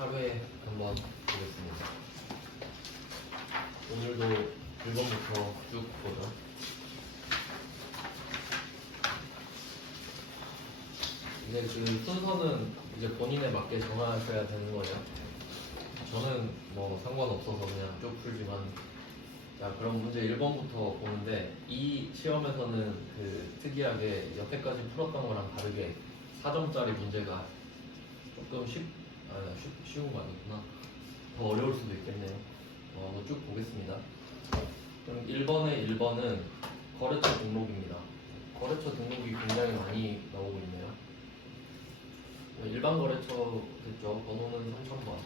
8회 한번 보겠습니다. 오늘도 1번부터 쭉 보죠. 이제 그 순서는 이제 본인에 맞게 정하셔야 되는 거예요. 저는 뭐 상관없어서 그냥 쭉 풀지만, 자 그럼 문제 1번부터 보는데, 이 시험에서는 그 특이하게 여태까지 풀었던 거랑 다르게 4점짜리 문제가 조금 쉬운 거 아니구나. 더 어려울 수도 있겠네요. 쭉 보겠습니다. 그럼 1번은 거래처 등록입니다. 거래처 등록이 굉장히 많이 나오고 있네요. 일반 거래처겠죠. 번호는 3000번.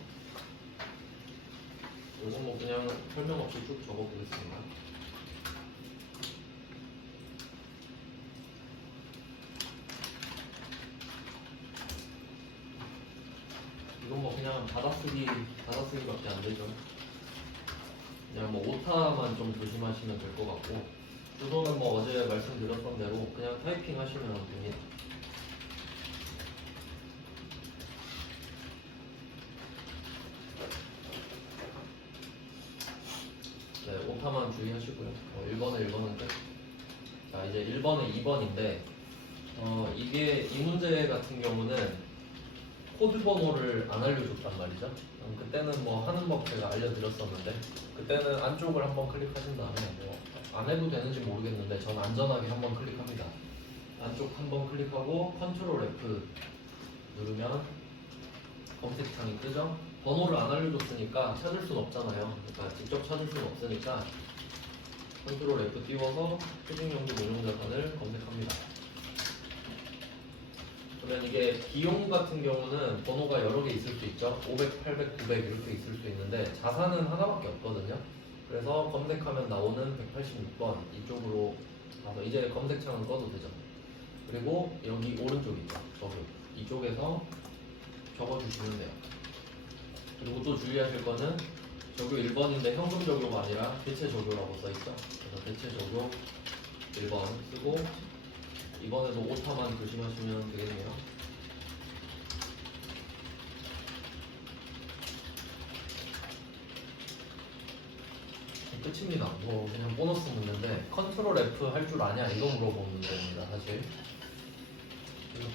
이건 뭐 그냥 설명 없이 쭉 적어 보겠습니다. 이건 뭐 그냥 받아쓰기밖에 안 되죠. 그냥 뭐 오타만 좀 조심하시면 될 것 같고, 주소는 뭐 어제 말씀드렸던 대로 그냥 타이핑 하시면 됩니다. 네, 오타만 주의하시고요. 1번은 끝. 자, 이제 1번은 2번인데, 이게 이 문제 같은 경우는 코드 번호를 안 알려줬단 말이죠. 그때는 뭐 하는 법 제가 알려드렸었는데, 그때는 안쪽을 한번 클릭하신 다음에 뭐 안 해도 되는지 모르겠는데 전 안전하게 한번 클릭합니다. 안쪽 한번 클릭하고 컨트롤 F 누르면 검색창이 뜨죠. 번호를 안 알려줬으니까 찾을 수는 없잖아요. 그러니까 직접 찾을 수는 없으니까 컨트롤 F 띄워서 표준용도 운용자산을 검색합니다. 그러면 이게 비용 같은 경우는 번호가 여러 개 있을 수 있죠. 500, 800, 900 이렇게 있을 수 있는데 자산은 하나밖에 없거든요. 그래서 검색하면 나오는 186번 이쪽으로 가서 이제 검색창은 꺼도 되죠. 그리고 여기 오른쪽 있죠. 적용. 이쪽에서 적어주시면 돼요. 그리고 또 주의하실 거는 적용 1번인데 현금 적용가 아니라 대체 적용이라고 써있죠. 그래서 대체 적용 1번 쓰고, 이번에도 오타만 조심하시면 되겠네요. 끝입니다. 뭐 그냥 보너스 문제인데, 컨트롤 F 할 줄 아냐 이거 물어보는 문제입니다. 사실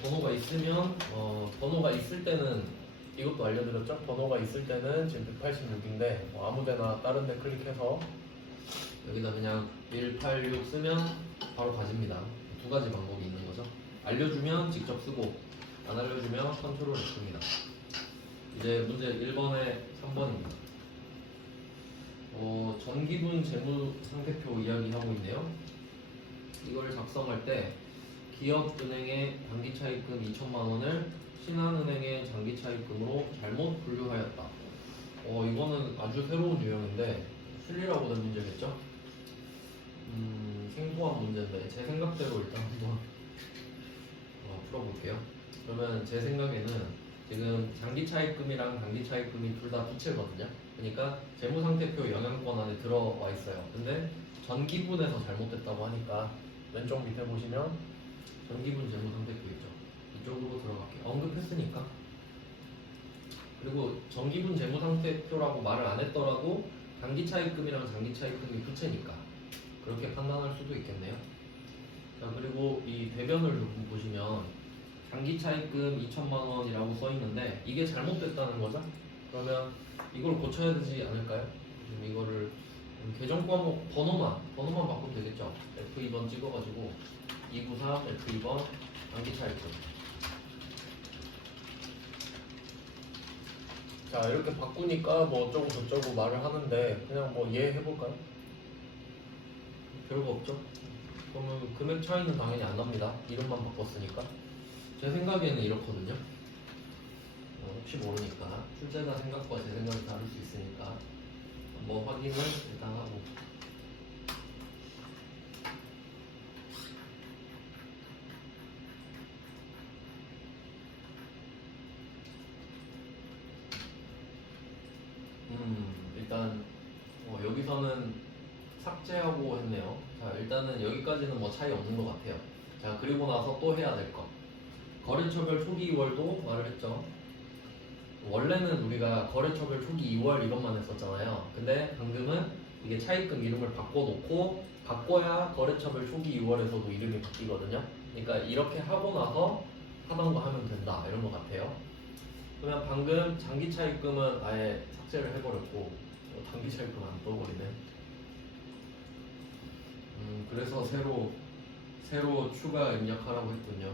번호가 있으면 번호가 있을 때는 이것도 알려드렸죠. 번호가 있을 때는 지금 186인데 아무데나 다른 데 클릭해서 여기다 그냥 186 쓰면 바로 가집니다. 두 가지 방법이 있는 거죠. 알려주면 직접 쓰고, 안 알려주면 컨트롤 F입니다. 이제 문제 1번에 3번입니다. 전기분 재무상태표 이야기하고 있네요. 이걸 작성할 때 기업은행의 단기차입금 2천만 원을 신한은행의 장기차입금으로 잘못 분류하였다. 이거는 아주 새로운 유형인데 실리라고 된 문제겠죠? 생소한 문제인데 제 생각대로 일단 한번 풀어볼게요. 그러면 제 생각에는 지금 장기차입금이랑 단기차입금이 둘 다 부채거든요. 그러니까 재무상태표 영향권 안에 들어와 있어요. 근데 전기분에서 잘못됐다고 하니까 왼쪽 밑에 보시면 전기분 재무상태표 있죠. 이쪽으로 들어갈게요. 언급했으니까. 그리고 전기분 재무상태표라고 말을 안 했더라도 단기차입금이랑 장기차입금이 부채니까 그렇게 판단할 수도 있겠네요. 자, 그리고 이 대변을 조금 보시면 장기차입금 2천만 원이라고 써 있는데 이게 잘못됐다는 거죠. 그러면 이걸 고쳐야 되지 않을까요? 지금 이거를 계정 번호만 바꾸면 되겠죠. F2번 찍어가지고 293 F2번 장기차입금. 자, 이렇게 바꾸니까 뭐 어쩌고 저쩌고 말을 하는데 그냥 뭐 이해해볼까요? 별거 없죠? 그러면 금액 차이는 당연히 안 납니다. 이름만 바꿨으니까. 제 생각에는 이렇거든요. 혹시 모르니까 출제자 생각과 제 생각이 다를 수 있으니까 뭐 확인을 일단 하고. 일단 여기서는 삭제하고 했네요. 자, 일단은 여기까지는 뭐 차이 없는 것 같아요. 자, 그리고 나서 또 해야 될 것. 거래처별 초기 2월도 말을 했죠. 원래는 우리가 거래처별 초기 2월 이것만 했었잖아요. 근데 방금은 이게 차입금 이름을 바꿔놓고 바꿔야 거래처별 초기 2월에서도 이름이 바뀌거든요. 그러니까 이렇게 하고 나서 하던 거 하면 된다 이런 것 같아요. 그러면 방금 장기 차입금은 아예 삭제를 해버렸고 단기 차입금 안 떠버리네. 그래서 새로 추가 입력하라고 했군요.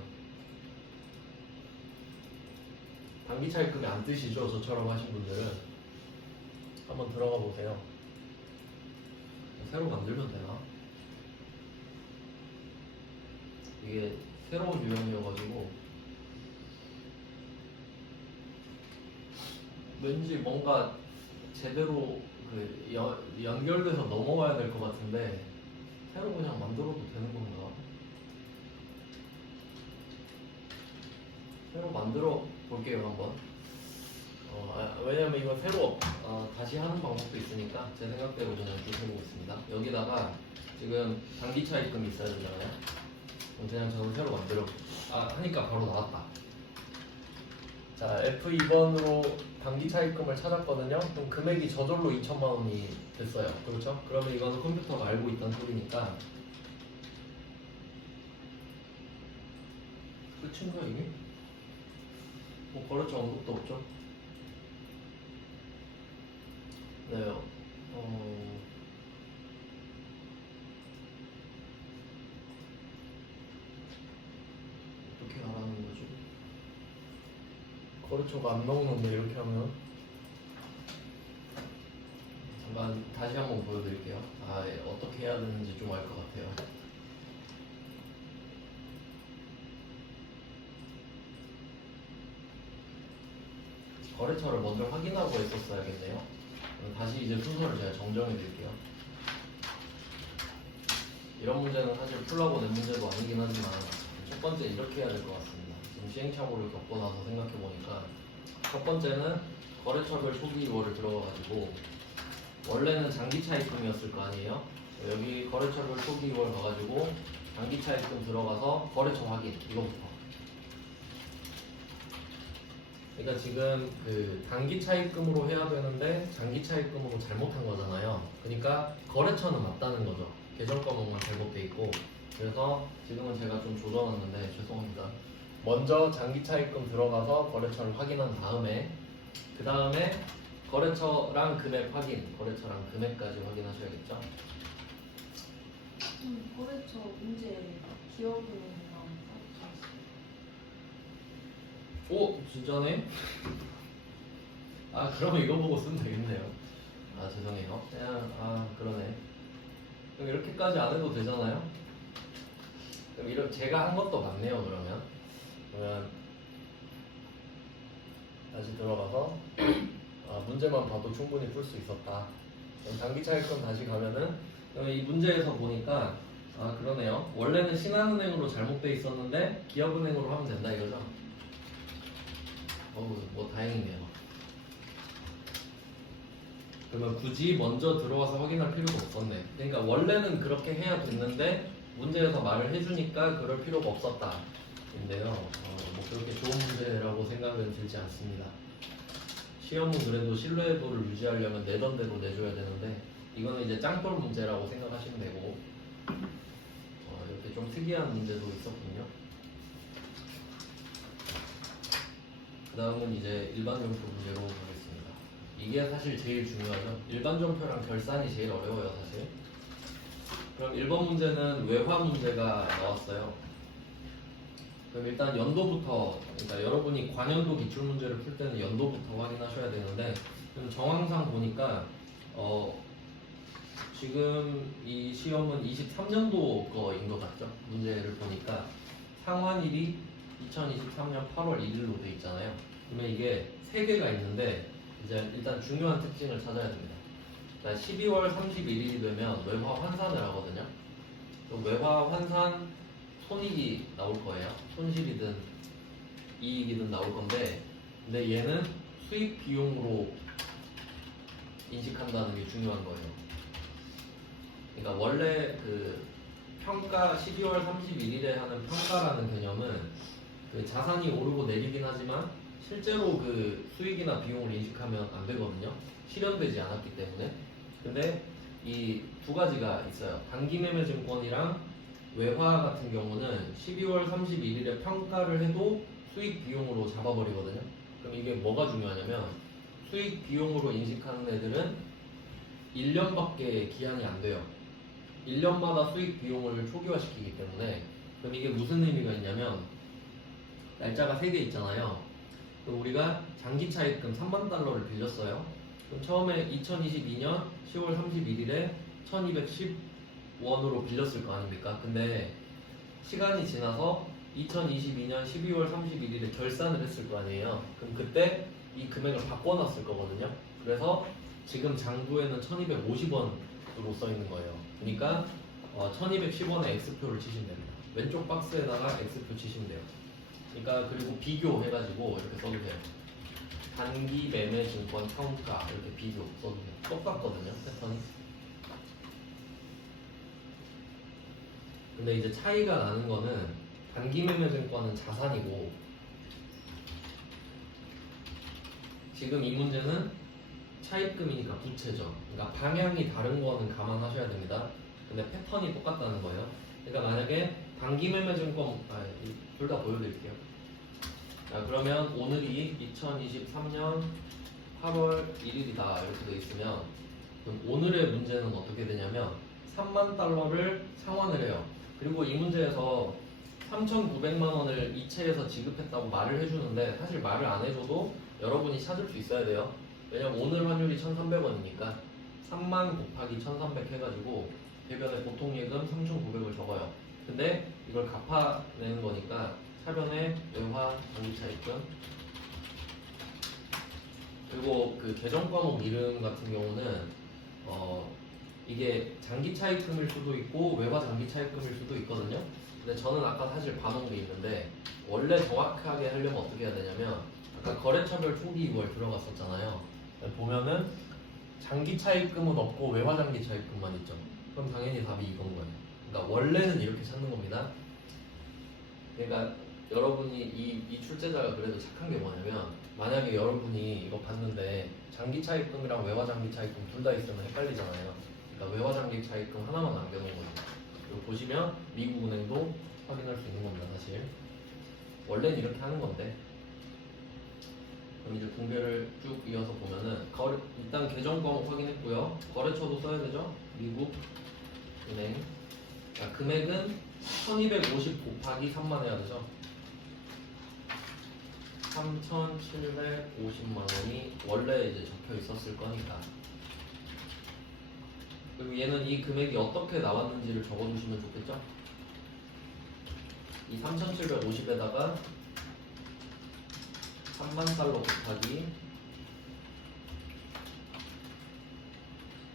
단기 차입금이 안 뜨시죠? 저처럼 하신 분들은 한번 들어가 보세요. 새로 만들면 되나? 이게 새로운 유형이어가지고 왠지 뭔가 제대로 연결돼서 넘어가야 될 것 같은데 새로 그냥 만들어도 되는 건가? 새로 만들어 볼게요 한번. 왜냐면 이건 새로 다시 하는 방법도 있으니까 제 생각대로 그냥 쭉 해보겠습니다. 여기다가 지금 단기 차입금이 있어야 되잖아요. 그냥 저는 새로 만들어 하니까 바로 나왔다. 자, F2번으로 단기 차입금을 찾았거든요. 그럼 금액이 저절로 2천만 원이 됐어요. 그렇죠? 그러면 이거는 컴퓨터가 알고 있다는 소리니까 끝인가 이게? 뭐 거래처 언급도 없죠? 네, 어떻게 알아는 거죠? 거래처가 안 나오는데 이렇게 하면 잠깐 다시 한번 보여드릴게요. 어떻게 해야 되는지 좀 알 것 같아요. 거래처를 먼저 확인하고 했었어야겠네요. 다시 이제 순서를 제가 정정해 드릴게요. 이런 문제는 사실 풀라고 낸 문제도 아니긴 하지만 첫 번째 이렇게 해야 될 것 같습니다. 지금 시행착오를 겪고 나서 생각해 보니까 첫 번째는 거래처별 초기 2월을 들어가가지고 원래는 장기 차입금이었을 거 아니에요? 여기 거래처별 초기 2월 가가지고 장기 차입금 들어가서 거래처 확인 이거부터. 그러니까 지금 단기 차입금으로 해야 되는데 장기 차입금으로 잘못한 거잖아요. 그러니까 거래처는 맞다는 거죠. 계정 과목만 잘못돼 있고. 그래서 지금은 제가 좀 조져놨는데 죄송합니다. 먼저 장기 차입금 들어가서 거래처를 확인한 다음에 그 다음에 거래처랑 금액 확인, 거래처랑 금액까지 확인하셔야겠죠. 거래처 문제 기업은행이랑 오 진짜네? 그러면 이거 보고 쓰면 되겠네요. 죄송해요. 그냥 그러네. 그럼 이렇게까지 안 해도 되잖아요. 그럼 이렇게 제가 한 것도 맞네요. 그러면 다시 들어가서 문제만 봐도 충분히 풀 수 있었다. 그럼 단기 차입금 다시 가면은 그럼 이 문제에서 보니까 그러네요. 원래는 신한은행으로 잘못돼 있었는데 기업은행으로 하면 된다 이거죠. 뭐 다행이네요. 그러면 굳이 먼저 들어와서 확인할 필요가 없었네. 그러니까 원래는 그렇게 해야 됐는데 문제에서 말을 해주니까 그럴 필요가 없었다. 인데요. 뭐 그렇게 좋은 문제라고 생각은 들지 않습니다. 시험은 그래도 신뢰도를 유지하려면 내던 대로 내줘야 되는데 이거는 이제 짱돌 문제라고 생각하시면 되고 이렇게 좀 특이한 문제도 있었군요. 그 다음은 이제 일반점표 문제로 가겠습니다. 이게 사실 제일 중요하죠. 일반점표랑 결산이 제일 어려워요 사실. 그럼 1번 문제는 외화 문제가 나왔어요. 그럼 일단 연도부터, 그러니까 여러분이 관연도 기출문제를 풀 때는 연도부터 확인하셔야 되는데 그럼 정황상 보니까 지금 이 시험은 23년도 거인 것 같죠? 문제를 보니까 상환일이 2023년 8월 1일로 돼 있잖아요. 그러면 이게 3개가 있는데 이제 일단 중요한 특징을 찾아야 됩니다. 12월 31일이 되면 외화 환산을 하거든요. 외화 환산 손익이 나올 거예요. 손실이든 이익이든 나올 건데, 근데 얘는 수익 비용으로 인식한다는 게 중요한 거예요. 그러니까 원래 평가 12월 31일에 하는 평가라는 개념은 자산이 오르고 내리긴 하지만 실제로 그 수익이나 비용을 인식하면 안 되거든요. 실현되지 않았기 때문에. 근데 이 두 가지가 있어요. 단기 매매 증권이랑 외화 같은 경우는 12월 31일에 평가를 해도 수익 비용으로 잡아버리거든요. 그럼 이게 뭐가 중요하냐면 수익 비용으로 인식하는 애들은 1년밖에 기한이 안 돼요. 1년마다 수익 비용을 초기화시키기 때문에. 그럼 이게 무슨 의미가 있냐면 날짜가 3개 있잖아요. 그럼 우리가 장기 차입금 3만 달러를 빌렸어요. 그럼 처음에 2022년 10월 31일에 1210원으로 빌렸을 거 아닙니까? 근데 시간이 지나서 2022년 12월 31일에 결산을 했을 거 아니에요. 그럼 그때 이 금액을 바꿔놨을 거거든요. 그래서 지금 장부에는 1250원으로 써 있는 거예요. 그러니까 1210원에 X표를 치시면 됩니다. 왼쪽 박스에다가 X표 치시면 돼요. 그러니까 그리고 비교해가지고 이렇게 써주세요. 단기 매매 증권 평가 이렇게 비교 써주세요. 똑같거든요, 패턴이. 근데 이제 차이가 나는 거는 단기 매매 증권은 자산이고 지금 이 문제는 차입금이니까 부채죠. 그러니까 방향이 다른 거는 감안하셔야 됩니다. 근데 패턴이 똑같다는 거예요. 그러니까 만약에 단기 매매 증권 둘 다 보여드릴게요. 자, 그러면 오늘이 2023년 8월 1일이다 이렇게 돼 있으면 그럼 오늘의 문제는 어떻게 되냐면 3만 달러를 상환을 해요. 그리고 이 문제에서 3,900만 원을 이체해서 지급했다고 말을 해주는데 사실 말을 안 해줘도 여러분이 찾을 수 있어야 돼요. 왜냐면 오늘 환율이 1,300원이니까 3만 곱하기 1,300 해가지고 대변에 보통예금 3,900을 적어요. 근데 이걸 갚아내는 거니까 차변에 외화 장기차입금 그리고 그 계정 과목 이름 같은 경우는 이게 장기 차입금일 수도 있고 외화 장기 차입금일 수도 있거든요. 근데 저는 아까 사실 봐놓은 게 있는데 원래 정확하게 하려면 어떻게 해야 되냐면 아까 거래처별 총기 2월 들어갔었잖아요. 보면은 장기 차입금은 없고 외화 장기 차입금만 있죠. 그럼 당연히 답이 이건 거예요. 그러니까 원래는 이렇게 찾는 겁니다. 그러니까 여러분이 이 출제자가 그래도 착한 게 뭐냐면 만약에 여러분이 이거 봤는데 장기 차입금이랑 외화 장기 차입금 둘 다 있으면 헷갈리잖아요. 그러니까 외화 장기 차입금 하나만 남겨놓은 거예요. 그리고 보시면 미국은행도 확인할 수 있는 겁니다. 사실 원래는 이렇게 하는 건데 그럼 이제 공개를 쭉 이어서 보면은 일단 계정 과목 확인했고요. 거래처도 써야 되죠. 미국 은행. 자, 금액은 1250 곱하기 3만 해야 되죠. 3,750만 원이 원래 이제 적혀 있었을 거니까. 그리고 얘는 이 금액이 어떻게 나왔는지를 적어주시면 좋겠죠. 이 3,750에다가 3만 달러 곱하기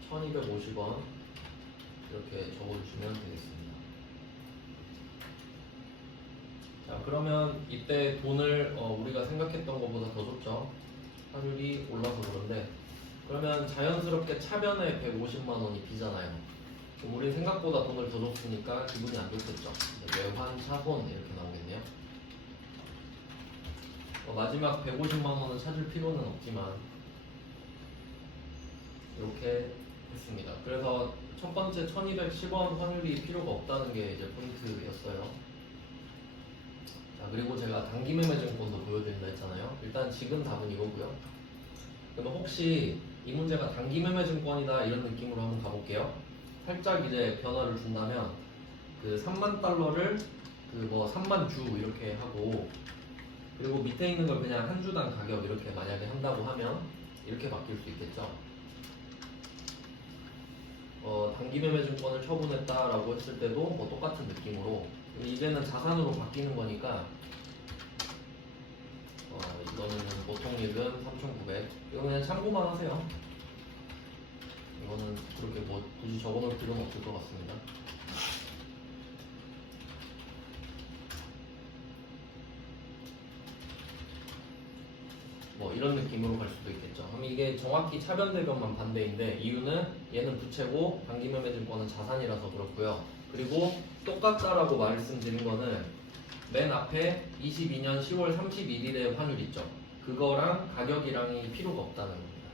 1,250원 이렇게 적어주시면 되겠습니다. 자, 그러면 이때 돈을 우리가 생각했던 것보다 더 줬죠. 환율이 올라서 그런데 그러면 자연스럽게 차변에 150만 원이 비잖아요. 그럼 우리 생각보다 돈을 더 줬으니까 기분이 안 좋겠죠. 외환 차손 이렇게 나오겠네요. 마지막 150만 원은 찾을 필요는 없지만 이렇게 했습니다. 그래서 첫 번째 1210원 환율이 필요가 없다는 게 이제 포인트였어요. 자, 그리고 제가 단기 매매 증권도 보여드린다 했잖아요. 일단 지금 답은 이거고요. 그러면 혹시 이 문제가 단기 매매 증권이다 이런 느낌으로 한번 가볼게요. 살짝 이제 변화를 준다면 그 3만 달러를 그 뭐 3만 주 이렇게 하고 그리고 밑에 있는 걸 그냥 한 주당 가격 이렇게 만약에 한다고 하면 이렇게 바뀔 수 있겠죠. 단기 매매 증권을 처분했다라고 했을 때도 뭐 똑같은 느낌으로 이제는 자산으로 바뀌는 거니까 이거는 보통예금 3,900 이거 그냥 참고만 하세요. 이거는 그렇게 뭐 굳이 적어놓을 필요는 없을 것 같습니다. 뭐 이런 느낌으로 갈 수도 있겠죠. 그럼 이게 정확히 차변 대변만 반대인데 이유는 얘는 부채고 단기 매매 증권은 자산이라서 그렇고요. 그리고 똑같다라고 말씀드린 거는 맨 앞에 22년 10월 31일의 환율 있죠. 그거랑 가격이랑이 필요가 없다는 겁니다.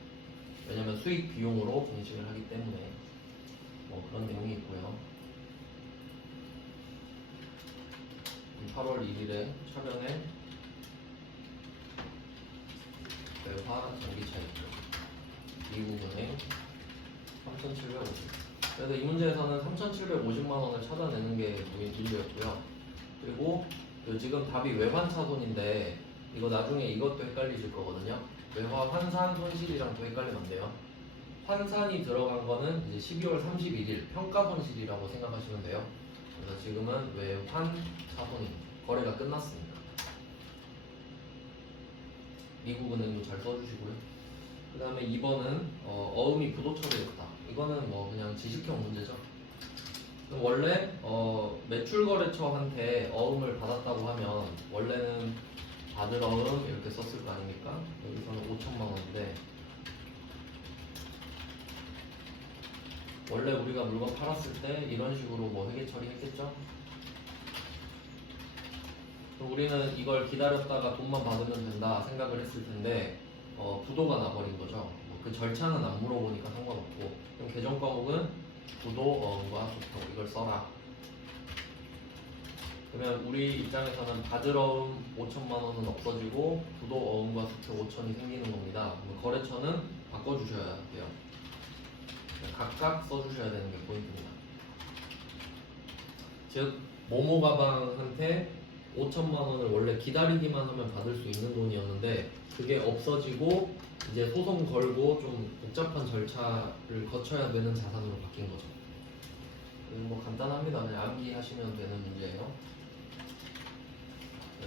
왜냐면 수익 비용으로 인식을 하기 때문에 뭐 그런 내용이 있고요. 8월 1일에 차변에 외화 전기차익금 미국은행 3,750. 그래서 이 문제에서는 3,750만 원을 찾아내는 게 문제였고요. 그리고 지금 답이 외환 차손인데 이거 나중에 이것도 헷갈리실 거거든요. 외화 환산 손실이랑 또 헷갈리면 안 돼요. 환산이 들어간 거는 이제 12월 31일 평가 손실이라고 생각하시면 돼요. 그래서 지금은 외환 차손입니다. 거래가 끝났습니다. 미국은행도 잘 써주시고요. 그 다음에 2번은 어음이 부도 처리했다. 이거는 뭐 그냥 지식형 문제죠. 원래 매출거래처한테 어음을 받았다고 하면 원래는 받을 어음 이렇게 썼을 거 아닙니까? 여기서는 5천만 원인데 원래 우리가 물건 팔았을 때 이런 식으로 뭐 회계 처리했겠죠? 그럼 우리는 이걸 기다렸다가 돈만 받으면 된다 생각을 했을 텐데 부도가 나버린 거죠. 그 절차는 안 물어보니까 상관없고 그럼 계정 과목은 부도, 어음과 소표 이걸 써라. 그러면 우리 입장에서는 받을 어음 5천만 원은 없어지고 부도, 어음과 소표 5천이 생기는 겁니다. 거래처는 바꿔주셔야 돼요. 각각 써주셔야 되는 게 포인트입니다. 즉 모모 가방한테 5천만 원을 원래 기다리기만 하면 받을 수 있는 돈이었는데 그게 없어지고 이제 소송 걸고 좀 복잡한 절차를 거쳐야 되는 자산으로 바뀐 거죠. 뭐 간단합니다. 그냥 암기하시면 되는 문제예요.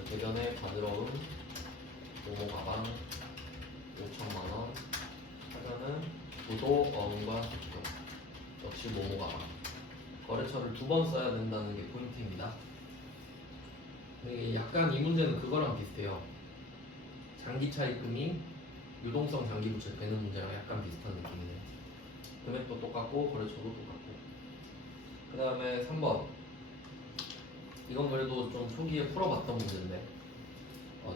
대변에 받으러온 모모 가방 5천만 원, 하자는 부도, 어음과 소표 역시 모모 가방. 거래처를 2번 써야 된다는 게 포인트입니다. 약간 이 문제는 그거랑 비슷해요. 장기 차입금이 유동성 장기 부채 되는 문제랑 약간 비슷한 느낌이네요. 금액도 똑같고 거래처도 똑같고. 그 다음에 3번. 이건 그래도 좀 초기에 풀어봤던 문제인데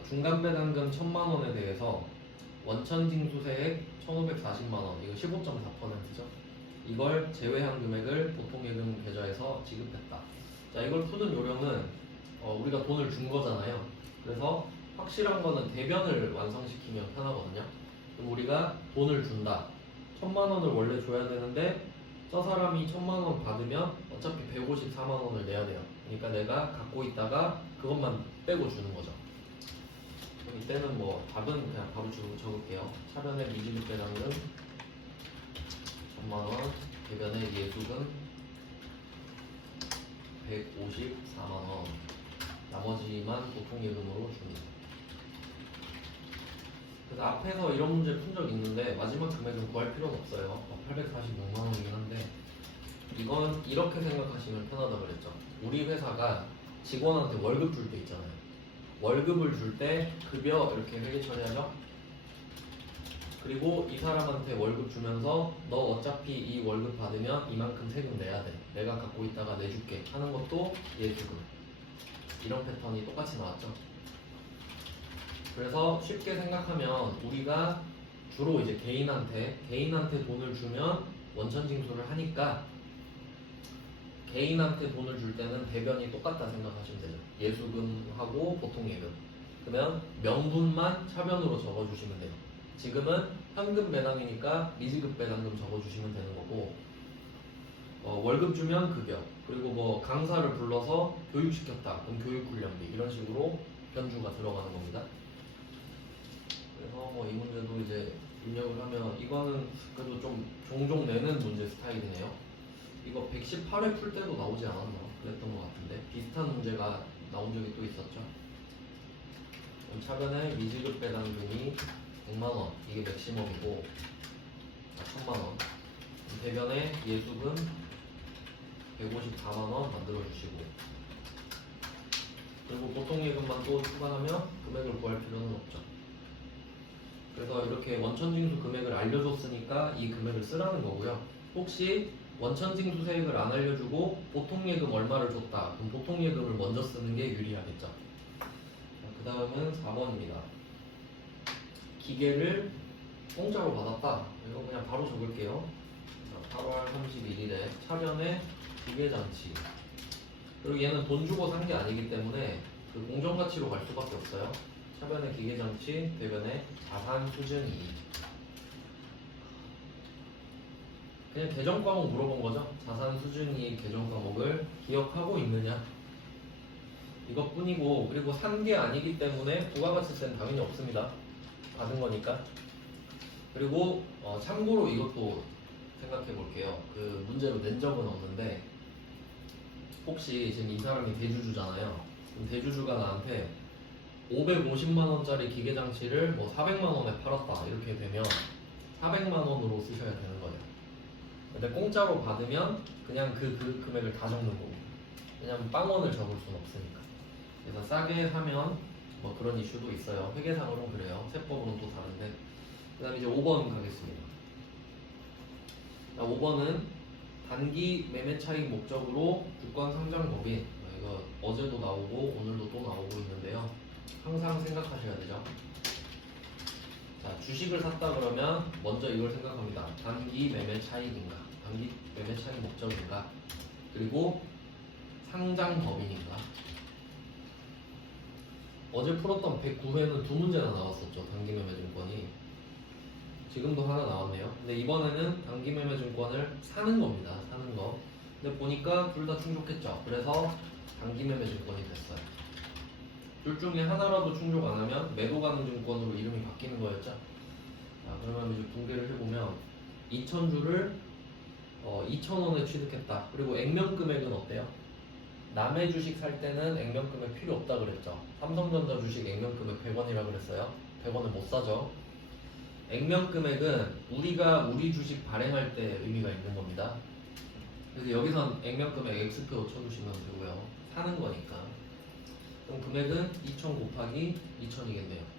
중간 배당금 1,000만 원에 대해서 원천징수세액 1,540만 원, 이거 15.4%죠. 이걸 제외한 금액을 보통예금 계좌에서 지급했다. 자, 이걸 푸는 요령은 우리가 돈을 준 거잖아요. 그래서 확실한 거는 대변을 완성시키면 편하거든요. 그럼 우리가 돈을 준다. 1,000만 원을 원래 줘야 되는데 저 사람이 1,000만 원 받으면 어차피 154만 원을 내야 돼요. 그러니까 내가 갖고 있다가 그것만 빼고 주는 거죠. 그럼 이때는 뭐 답은 그냥 바로 적을게요. 차변의 미지급 배당금 1,000만 원, 대변의 예수금 154만 원, 나머지만 보통예금으로 줍니다. 그래서 앞에서 이런 문제 푼 적 있는데 마지막 금액은 구할 필요는 없어요. 846만 원이긴 한데 이건 이렇게 생각하시면 편하다 그랬죠. 우리 회사가 직원한테 월급 줄 때 있잖아요. 월급을 줄 때 급여 이렇게 회계 처리하죠. 그리고 이 사람한테 월급 주면서 너 어차피 이 월급 받으면 이만큼 세금 내야 돼. 내가 갖고 있다가 내줄게 하는 것도 예수금. 이런 패턴이 똑같이 나왔죠. 그래서 쉽게 생각하면 우리가 주로 이제 개인한테 돈을 주면 원천징수를 하니까 개인한테 돈을 줄 때는 대변이 똑같다 생각하시면 되죠. 예수금하고 보통예금. 그러면 명분만 차변으로 적어주시면 돼요. 지금은 현금 배당이니까 미지급 배당금 적어주시면 되는 거고 월급 주면 급여, 그리고 뭐 강사를 불러서 교육시켰다 그럼 교육훈련비 이런 식으로 변주가 들어가는 겁니다. 그래서 뭐 이 문제도 이제 입력을 하면 이거는 그래도 좀 종종 내는 문제 스타일이네요. 이거 118회 풀 때도 나오지 않았나 그랬던 것 같은데 비슷한 문제가 나온 적이 또 있었죠. 그럼 차변에 미지급 배당금이 100만원, 이게 맥시멈이고 1000만원. 대변에 예수금 154만원 만들어주시고 그리고 보통예금만 또 추가하면 금액을 구할 필요는 없죠. 그래서 이렇게 원천징수 금액을 알려줬으니까 이 금액을 쓰라는 거고요. 혹시 원천징수세액을 안 알려주고 보통예금 얼마를 줬다 그럼 보통예금을 먼저 쓰는 게 유리하겠죠. 그 다음은 4번입니다. 기계를 공짜로 받았다. 이거 그냥 바로 적을게요. 자, 8월 31일에 차변의 기계장치. 그리고 얘는 돈 주고 산 게 아니기 때문에 그 공정가치로 갈 수밖에 없어요. 차변의 기계장치, 대변의 자산 수준 이익. 그냥 계정 과목 물어본 거죠. 자산 수준 이익 계정 과목을 기억하고 있느냐. 이것뿐이고, 그리고 산 게 아니기 때문에 부가가치세는 당연히 없습니다. 받은 거니까. 그리고 참고로 이것도 생각해 볼게요. 그 문제로 낸 적은 없는데 혹시 지금 이 사람이 대주주잖아요. 그럼 대주주가 나한테 550만 원짜리 기계장치를 뭐 400만 원에 팔았다 이렇게 되면 400만 원으로 쓰셔야 되는 거예요. 근데 공짜로 받으면 그냥 그 금액을 다 적는 거고, 왜냐면 빵원을 적을 수는 없으니까. 그래서 싸게 사면 뭐 그런 이슈도 있어요. 회계상으로는 그래요. 세법으로는 또 다른데. 그 다음에 이제 5번 가겠습니다. 5번은 단기 매매 차익 목적으로 주권 상장 법인. 이거 어제도 나오고 오늘도 또 나오고 있는데요. 항상 생각하셔야 되죠. 자, 주식을 샀다 그러면 먼저 이걸 생각합니다. 단기 매매 차익인가? 단기 매매 차익 목적인가? 그리고 상장 법인인가? 어제 풀었던 109회는 두 문제나 나왔었죠. 단기 매매 증권이. 지금도 하나 나왔네요. 근데 이번에는 단기 매매 증권을 사는 겁니다. 사는 거. 근데 보니까 둘 다 충족했죠. 그래서 단기 매매 증권이 됐어요. 둘 중에 하나라도 충족 안 하면 매도 가능 증권으로 이름이 바뀌는 거였죠. 자, 그러면 이제 분개를 해보면 2,000주를 2,000원에 취득했다. 그리고 액면 금액은 어때요? 남의 주식 살 때는 액면 금액 필요 없다 그랬죠. 삼성전자 주식 액면 금액 100원이라 그랬어요. 100원을 못 사죠. 액면 금액은 우리가 우리 주식 발행할 때 의미가 있는 겁니다. 그래서 여기선 액면 금액 X표 쳐주시면 되고요. 사는 거니까. 그럼 금액은 2,000 곱하기 2,000이겠네요.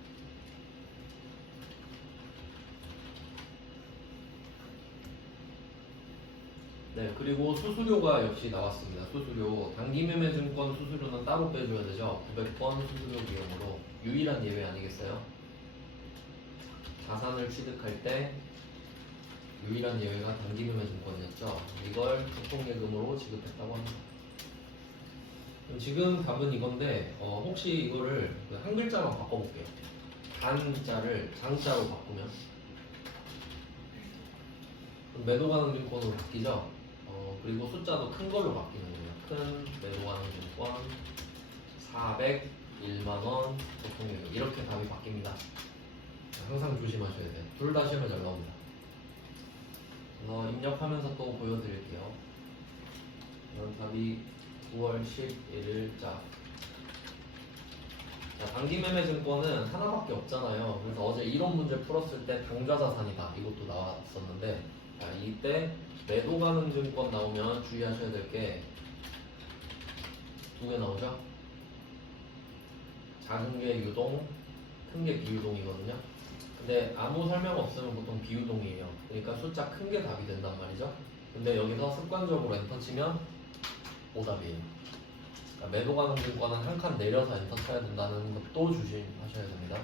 네, 그리고 수수료가 역시 나왔습니다. 수수료. 단기 매매 증권 수수료는 따로 빼줘야 되죠. 900번 수수료 비용으로. 유일한 예외 아니겠어요? 자산을 취득할 때 유일한 예외가 단기 매매 증권이었죠. 이걸 교통예금으로 지급했다고 합니다. 그럼 지금 답은 이건데 혹시 이거를 한 글자만 바꿔볼게요. 단자를 장자로 바꾸면 그럼 매도 가능 증권으로 바뀌죠. 그리고 숫자도 큰 걸로 바뀌는 거예요. 큰 매도 가능 증권 401만원 교통예금 이렇게 답이 바뀝니다. 항상 조심하셔야 돼요. 둘 다 시험에 잘 나옵니다. 입력하면서 또 보여드릴게요. 이런 답이 9월 11일자. 자, 단기 매매 증권은 하나밖에 없잖아요. 그래서 어제 이론 문제 풀었을 때 당좌자산이다 이것도 나왔었는데, 자, 이때 매도 가능 증권 나오면 주의하셔야 될 게 두 개 나오죠. 작은 게 유동, 큰 게 비유동이거든요. 근데 아무 설명 없으면 보통 비유동이에요. 그러니까 숫자 큰 게 답이 된단 말이죠. 근데 여기서 습관적으로 엔터 치면 오답이에요. 그러니까 매도 가능 증권은 한 칸 내려서 엔터 쳐야 된다는 것도 조심하셔야 됩니다.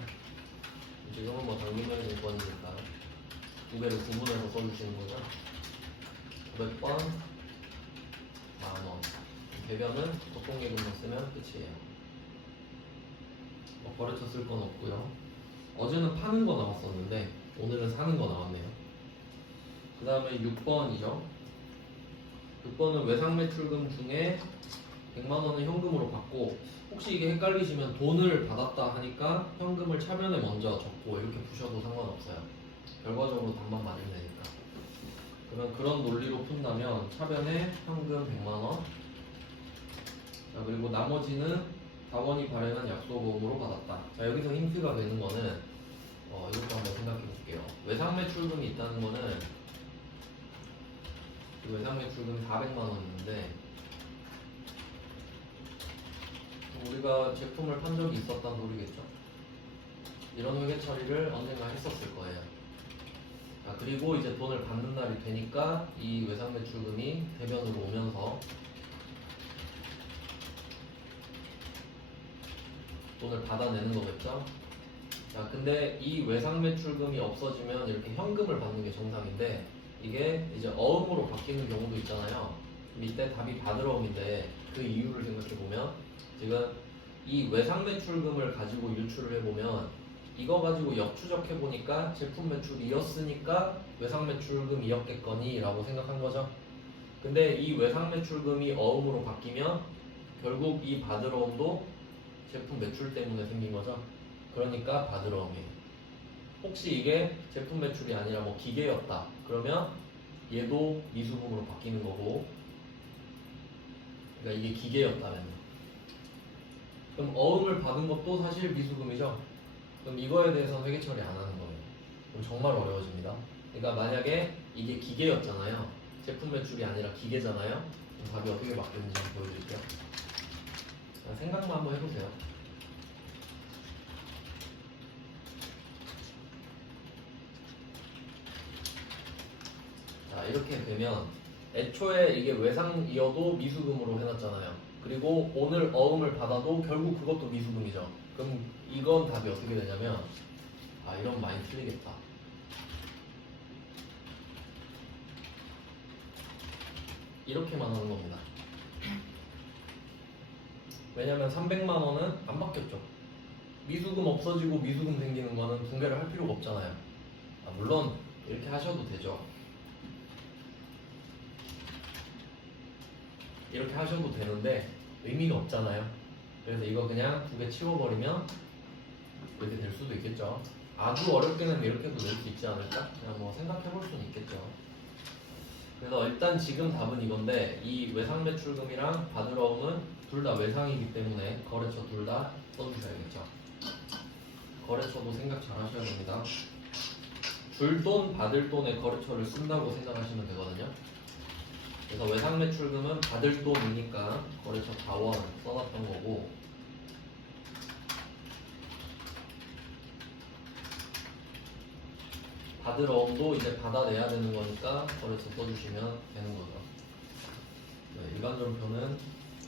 지금은 뭐 단기 매매 증권이니까 두 개를 구분해서 써주시는 거죠. 900번 만원. 배변은 교통예금만 쓰면 끝이에요. 뭐 거래처 쓸 건 없고요. 어제는 파는 거 나왔었는데 오늘은 사는 거 나왔네요. 그 다음에 6번이죠. 6번은 외상 매출금 중에 100만원을 현금으로 받고, 혹시 이게 헷갈리시면 돈을 받았다 하니까 현금을 차변에 먼저 적고 이렇게 부셔도 상관없어요. 결과적으로 답만 맞으면 되니까. 그러면 그런 논리로 푼다면 차변에 현금 100만원, 자, 그리고 나머지는 다원이 발행한 약속보험으로 받았다. 자, 여기서 힌트가 되는 거는 이것도 한번 생각해 볼게요. 외상 매출금이 있다는 거는 그 외상 매출금이 400만 원인데 우리가 제품을 판 적이 있었다는 소리겠죠. 이런 회계 처리를 언젠가 했었을 거예요. 자, 그리고 이제 돈을 받는 날이 되니까 이 외상 매출금이 대변으로 오면서 돈을 받아내는 거겠죠. 자, 근데 이 외상 매출금이 없어지면 이렇게 현금을 받는 게 정상인데 이게 이제 어음으로 바뀌는 경우도 있잖아요. 밑에 답이 받으러움인데 그 이유를 생각해 보면 지금 이 외상 매출금을 가지고 유출을 해보면 이거 가지고 역추적해 보니까 제품 매출이었으니까 외상 매출금이었겠거니라고 생각한 거죠. 근데 이 외상 매출금이 어음으로 바뀌면 결국 이 받으러움도 제품 매출 때문에 생긴 거죠. 그러니까 받으러움이에요. 혹시 이게 제품 매출이 아니라 뭐 기계였다 그러면 얘도 미수금으로 바뀌는 거고, 그러니까 이게 기계였다면 그럼 어음을 받은 것도 사실 미수금이죠. 그럼 이거에 대해서는 회계 처리 안 하는 거예요. 그럼 정말 어려워집니다. 그러니까 만약에 이게 기계였잖아요. 제품 매출이 아니라 기계잖아요. 그럼 답이 어떻게 바뀌는지 보여드릴게요. 생각만 한번 해보세요. 자, 이렇게 되면 애초에 이게 외상이어도 미수금으로 해놨잖아요. 그리고 오늘 어음을 받아도 결국 그것도 미수금이죠. 그럼 이건 답이 어떻게 되냐면, 아, 이런 많이 틀리겠다. 이렇게만 하는 겁니다. 왜냐면 300만 원은 안 바뀌었죠. 미수금 없어지고 미수금 생기는 거는 분배를 할 필요가 없잖아요. 아, 물론 이렇게 하셔도 되죠. 이렇게 하셔도 되는데 의미가 없잖아요. 그래서 이거 그냥 두 개 치워버리면 이렇게 될 수도 있겠죠. 아주 어렵게 내면 이렇게도 낼 수 있지 않을까? 그냥 뭐 생각해 볼 수는 있겠죠. 그래서 일단 지금 답은 이건데 이 외상 매출금이랑 받으러움은 둘 다 외상이기 때문에 거래처 둘 다 써주셔야겠죠. 거래처도 생각 잘 하셔야 됩니다. 줄 돈, 받을 돈에 거래처를 쓴다고 생각하시면 되거든요. 그래서 외상 매출금은 받을 돈이니까 거래처 자원 써놨던 거고, 받으러움도 이제 받아내야 되는 거니까 거래처 써주시면 되는 거죠. 네, 일반전표는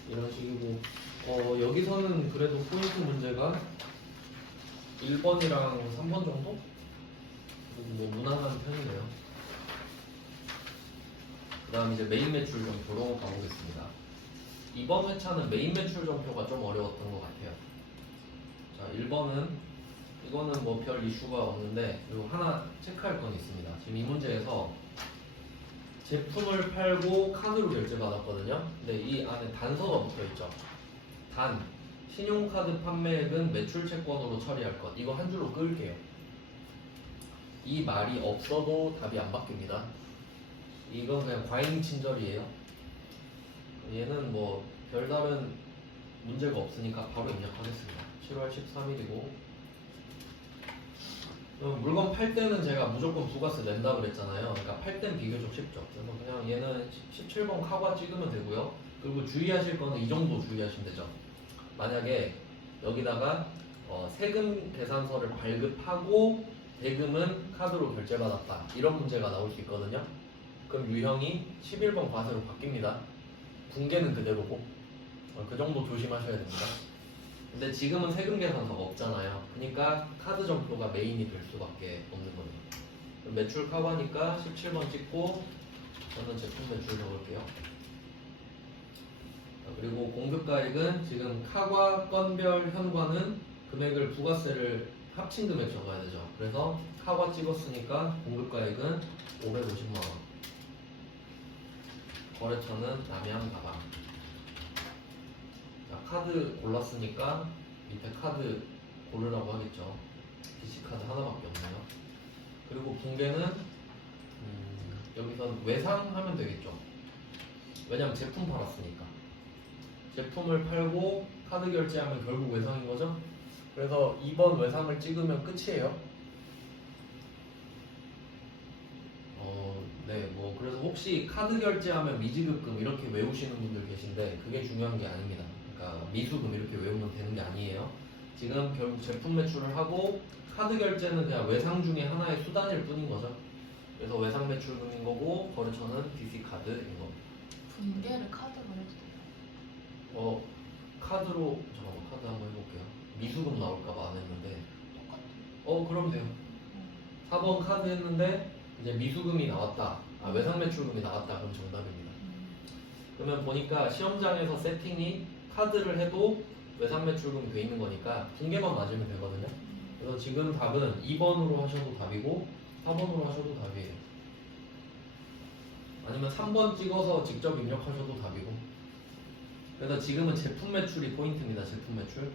이런 식이고, 여기서는 그래도 포인트 문제가 1번이랑 3번 정도? 그리고 뭐 무난한 편이네요. 그 다음 이제 메인 매출 점표로 가보겠습니다. 이번 회차는 메인 매출 점표가 좀 어려웠던 것 같아요. 자, 1번은 이거는 뭐 별 이슈가 없는데, 그리고 하나 체크할 건 있습니다. 지금 이 문제에서 제품을 팔고 카드로 결제받았거든요. 근데 이 안에 단서가 붙어있죠. 단, 신용카드 판매액은 매출 채권으로 처리할 것. 이거 한 줄로 끌게요. 이 말이 없어도 답이 안 바뀝니다. 이건 그냥 과잉 친절이에요. 얘는 뭐 별다른 문제가 없으니까 바로 입력하겠습니다. 7월 13일이고, 물건 팔 때는 제가 무조건 부가세 낸다 그랬잖아요. 그러니까 팔 땐 비교적 쉽죠. 그래서 그냥 얘는 17번 카과 찍으면 되고요. 그리고 주의하실 거는 이 정도 주의하시면 되죠. 만약에 여기다가 세금 계산서를 발급하고 대금은 카드로 결제받았다, 이런 문제가 나올 수 있거든요. 그럼 유형이 11번 과세로 바뀝니다. 붕괴는 그대로고, 그 정도 조심하셔야 됩니다. 근데 지금은 세금 계산서가 없잖아요. 그러니까 카드 점표가 메인이 될 수밖에 없는 거예요. 매출 카바니까 17번 찍고 저는 제품 매출 적을게요. 그리고 공급가액은 지금 카과, 건별, 현과는 금액을 부가세를 합친 금액 적어야 되죠. 그래서 카과 찍었으니까 공급가액은 550만 원. 거래처는 남양 가방. 자, 카드 골랐으니까 밑에 카드 고르라고 하겠죠. BC카드 하나밖에 없네요. 그리고 붕괴는 여기선 외상하면 되겠죠. 왜냐면 제품 팔았으니까. 제품을 팔고 카드 결제하면 결국 외상인 거죠. 그래서 2번 외상을 찍으면 끝이에요. 네, 뭐 그래서 혹시 카드 결제하면 미지급금 이렇게 외우시는 분들 계신데 그게 중요한 게 아닙니다. 그러니까 미수금 이렇게 외우면 되는 게 아니에요. 지금 결국 제품 매출을 하고 카드 결제는 그냥 외상 중에 하나의 수단일 뿐인 거죠. 그래서 외상 매출금인 거고 거래처는 BC 카드인 거. 분배를 카드로 해도 돼요? 카드로 잠깐만, 카드 한번 해볼게요. 미수금 나올까봐 안 했는데 똑같아. 그럼 돼요. 4번 카드 했는데 이제 미수금이 나왔다. 외상 매출금이 나왔다. 그럼 정답입니다. 그러면 보니까 시험장에서 세팅이 카드를 해도 외상 매출금 돼 있는 거니까 붕괴만 맞으면 되거든요. 그래서 지금 답은 2번으로 하셔도 답이고 4번으로 하셔도 답이에요. 아니면 3번 찍어서 직접 입력하셔도 답이고. 그래서 지금은 제품 매출이 포인트입니다. 제품 매출.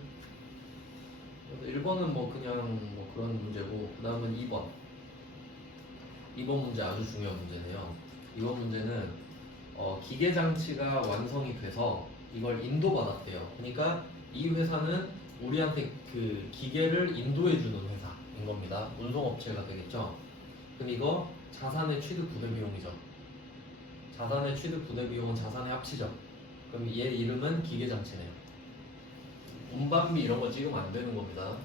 그래서 1번은 뭐 그냥 뭐 그런 문제고, 그 다음은 2번. 2번 문제 아주 중요한 문제네요. 이번 문제는 기계 장치가 완성이 돼서 이걸 인도받았대요. 그러니까 이 회사는 우리한테 그 기계를 인도해 주는 회사인 겁니다. 운송업체가 되겠죠. 그럼 이거 자산의 취득 부대 비용이죠. 자산의 취득 부대 비용은 자산의 합치죠. 그럼 얘 이름은 기계 장치네요. 운반비 이런 거 찍으면 안 되는 겁니다.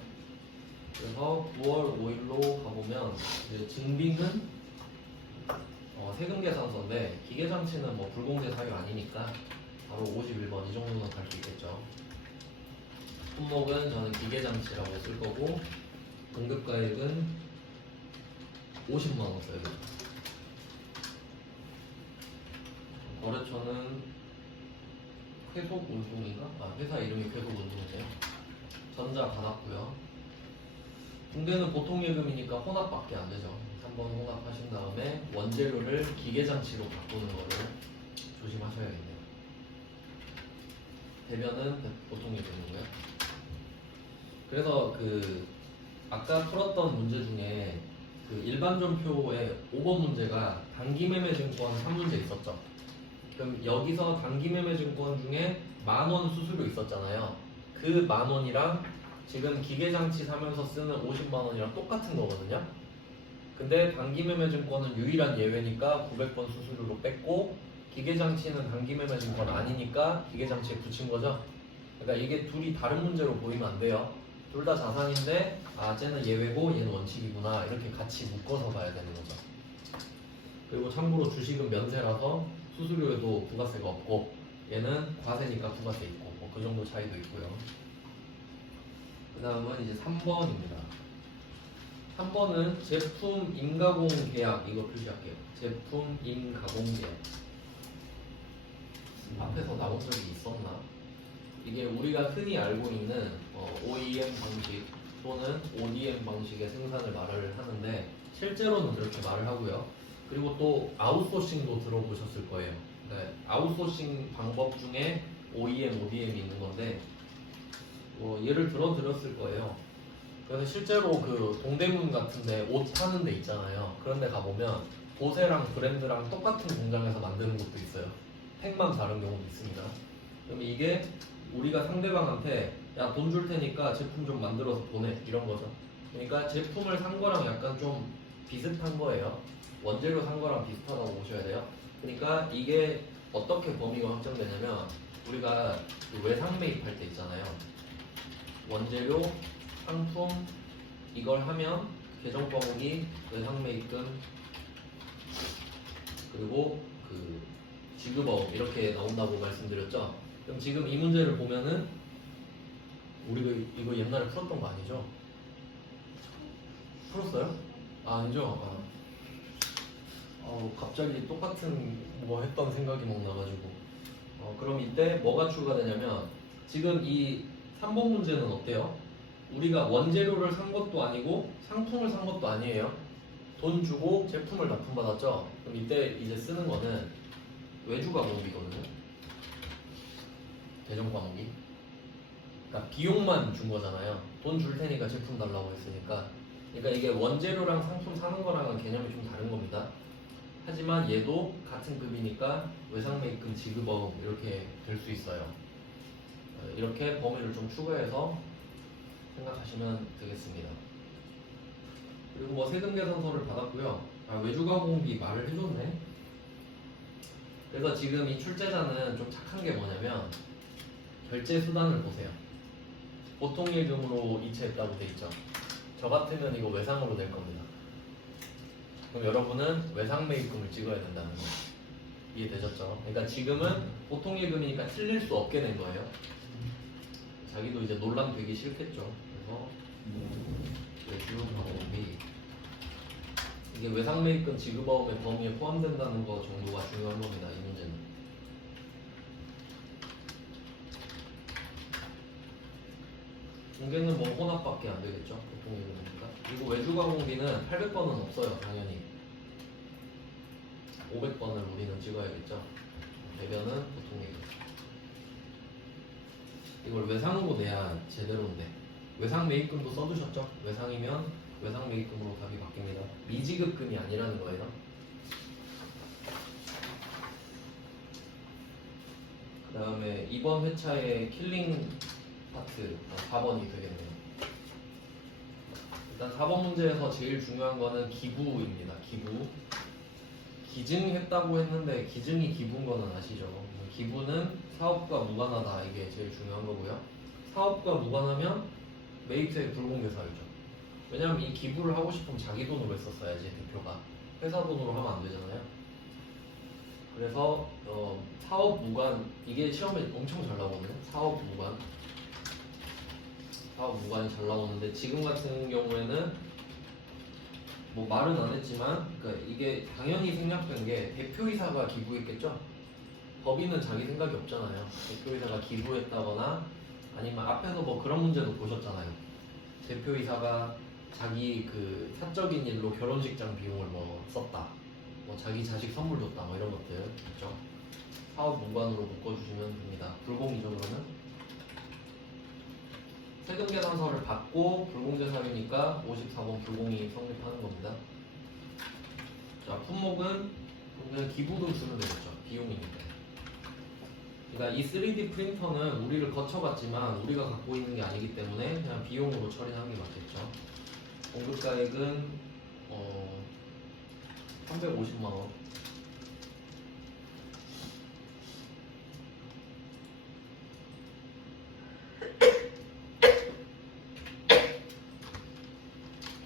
그래서 9월 5일로 가보면 이제 증빙은 세금 계산서인데 기계 장치는 뭐 불공제 사유 아니니까 바로 51번 이 정도는 갈 수 있겠죠. 품목은 저는 기계 장치라고 쓸 거고 공급가액은 50만 원 써야겠죠. 거래처는 쾌속 운송인가? 회사 이름이 쾌속 운송이네요. 전자 받았고요. 붕괴는 보통 예금이니까 혼합밖에 안 되죠. 한번 혼합하신 다음에 원재료를 기계 장치로 바꾸는 거를 조심하셔야겠네요. 대변은 보통 예금이고요. 그래서 그 아까 풀었던 문제 중에 그 일반전표에 5번 문제가 단기매매증권 3문제 있었죠. 그럼 여기서 단기매매증권 중에 10,000원 수수료 있었잖아요. 그 10,000원이랑 지금 기계장치 사면서 쓰는 50만 원이랑 똑같은 거거든요. 근데 단기매매증권은 유일한 예외니까 900번 수수료로 뺐고 기계장치는 단기매매증권 아니니까 기계장치에 붙인 거죠. 그러니까 이게 둘이 다른 문제로 보이면 안 돼요. 둘 다 자산인데 쟤는 예외고 얘는 원칙이구나 이렇게 같이 묶어서 봐야 되는 거죠. 그리고 참고로 주식은 면세라서 수수료에도 부가세가 없고 얘는 과세니까 부가세 있고 뭐 그 정도 차이도 있고요. 그 다음은 이제 3번입니다. 3번은 제품 임가공 계약 이거 표시할게요. 제품 임가공 계약. 앞에서 나온 적이 있었나? 이게 우리가 흔히 알고 있는 OEM 방식 또는 ODM 방식의 생산을 말을 하는데 실제로는 그렇게 말을 하고요. 그리고 또 아웃소싱도 들어보셨을 거예요. 네, 아웃소싱 방법 중에 OEM, ODM이 있는 건데 예를 들어 드렸을 거예요. 그래서 실제로 그 동대문 같은데 옷 파는 데 있잖아요. 그런 데 가보면 보세랑 브랜드랑 똑같은 공장에서 만드는 것도 있어요. 팩만 다른 경우도 있습니다. 그럼 이게 우리가 상대방한테 야 돈 줄 테니까 제품 좀 만들어서 보내 이런 거죠. 그러니까 제품을 산 거랑 약간 좀 비슷한 거예요. 원재료 산 거랑 비슷하다고 보셔야 돼요. 그러니까 이게 어떻게 범위가 확정되냐면 우리가 그 외상 매입할 때 있잖아요. 원재료, 상품 이걸 하면 계정 과목이 외상 매입금 그리고 그 지급어음 이렇게 나온다고 말씀드렸죠. 그럼 지금 이 문제를 보면은 우리가 이거 옛날에 풀었던 거 아니죠? 풀었어요? 아니죠? 갑자기 똑같은 뭐 했던 생각이 막 나가지고 그럼 이때 뭐가 추가되냐면 지금 이 3번 문제는 어때요? 우리가 원재료를 산 것도 아니고 상품을 산 것도 아니에요. 돈 주고 제품을 납품받았죠? 그럼 이때 이제 쓰는 거는 외주 과목이거든요. 계정 과목이. 그러니까 비용만 준 거잖아요. 돈 줄 테니까 제품 달라고 했으니까. 그러니까 이게 원재료랑 상품 사는 거랑은 개념이 좀 다른 겁니다. 하지만 얘도 같은 급이니까 외상매입금 지급어음 이렇게 될 수 있어요. 이렇게 범위를 좀 추가해서 생각하시면 되겠습니다. 그리고 뭐 세금계산서를 받았고요. 외주가공비 말을 해줬네. 그래서 지금 이 출제자는 좀 착한 게 뭐냐면 결제 수단을 보세요. 보통 예금으로 이체했다고 돼 있죠. 저 같으면 이거 외상으로 낼 겁니다. 그럼 여러분은 외상매입금을 찍어야 된다는 거 이해되셨죠? 그러니까 지금은 보통 예금이니까 틀릴 수 없게 된 거예요. 자기도 이제 논란 되기 싫겠죠. 그래서 외주 방법이 이게 외상매입금 지급어음의 범위에 포함된다는 거 정도가 중요한 겁니다. 이 문제는. 공개는 뭐 혼합밖에 안 되겠죠. 보통 예금이니까. 그리고 외주가 공비는 800번은 없어요. 당연히. 500번을 우리는 찍어야겠죠. 대변은 보통 예금. 이걸 외상으로 내야 제대로인데. 외상 매입금도 써두셨죠? 외상이면 외상 매입금으로 답이 바뀝니다. 미지급금이 아니라는 거예요. 그 다음에 이번 회차의 킬링 파트 4번이 되겠네요. 일단 4번 문제에서 제일 중요한 거는 기부입니다. 기부. 기증했다고 했는데 기증이 기부인 거는 아시죠? 기부는 사업과 무관하다. 이게 제일 중요한 거고요. 사업과 무관하면 매입세 불공개 사유죠. 왜냐면 이 기부를 하고 싶으면 자기 돈으로 했었어야지 대표가. 회사 돈으로 하면 안 되잖아요. 그래서 사업 무관 이게 시험에 엄청 잘 나오거든요. 사업 무관이 잘 나오는데 지금 같은 경우에는 뭐 말은 안 했지만 그러니까 이게 당연히 생략된 게 대표이사가 기부했겠죠. 법인은 자기 생각이 없잖아요. 대표이사가 기부했다거나 아니면 앞에서 뭐 그런 문제도 보셨잖아요. 대표이사가 자기 그 사적인 일로 결혼식장 비용을 뭐 썼다, 뭐 자기 자식 선물 줬다, 뭐 이런 것들 있죠. 사업 무관으로 묶어주시면 됩니다. 불공이죠. 그러면 세금계산서를 받고 불공제 사유니까 54번 불공이 성립하는 겁니다. 자, 품목은 그냥 기부금 주면 되겠죠. 비용이니까. 그러니까 이 3D 프린터는 우리를 거쳐갔지만 우리가 갖고 있는 게 아니기 때문에 그냥 비용으로 처리하는 게 맞겠죠. 공급가액은 350만 원.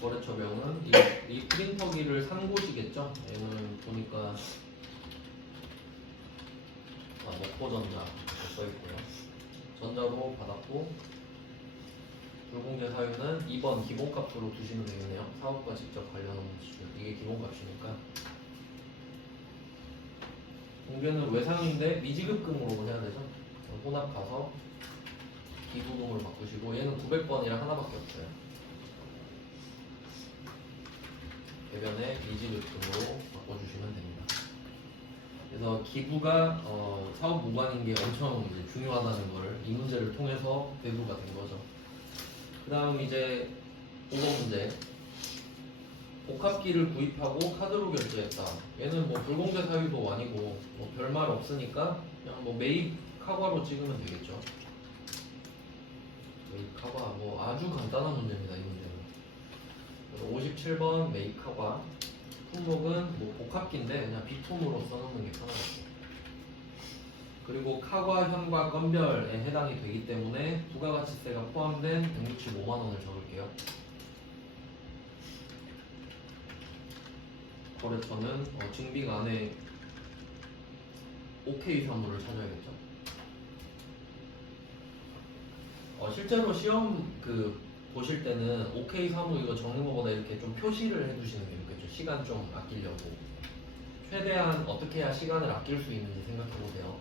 거래처명은 이 프린터기를 산 곳이겠죠. 얘는 보니까 목포전자 써있고요. 전자로 받았고 불공제 사유는 2번 기본값으로 두시면 되겠네요. 사업과 직접 관련한 지출 이게 기본값이니까. 공개는 외상인데 미지급금으로 해야 되죠. 혼합 가서 기부금으로 바꾸시고 얘는 900번이라 하나밖에 없어요. 대변에 미지급금으로 바꿔주시면 됩니다. 그래서 기부가 사업 무관인 게 엄청 이제 중요하다는 걸 이 문제를 통해서 배부가 된 거죠. 그 다음 이제 5번 문제. 복합기를 구입하고 카드로 결제했다. 얘는 뭐 불공제 사유도 아니고 뭐 별말 없으니까 그냥 뭐 매입 카과로 찍으면 되겠죠. 매입 카과 뭐 아주 간단한 문제입니다. 이 문제는. 57번 매입 카과. 품목은 뭐 복합기인데 그냥 비품으로 써놓는 게 편하겠죠. 그리고 카과, 현과, 건별에 해당이 되기 때문에 부가가치세가 포함된 165만 원을 적을게요. 거래처는 증빙 안에 OK 사물을 찾아야겠죠. 실제로 시험 보실 때는 OK 사물 이거 적는 것보다 이렇게 좀 표시를 해주시는 게 좋겠죠. 시간 좀 아끼려고. 최대한 어떻게 해야 시간을 아낄 수 있는지 생각해 보세요.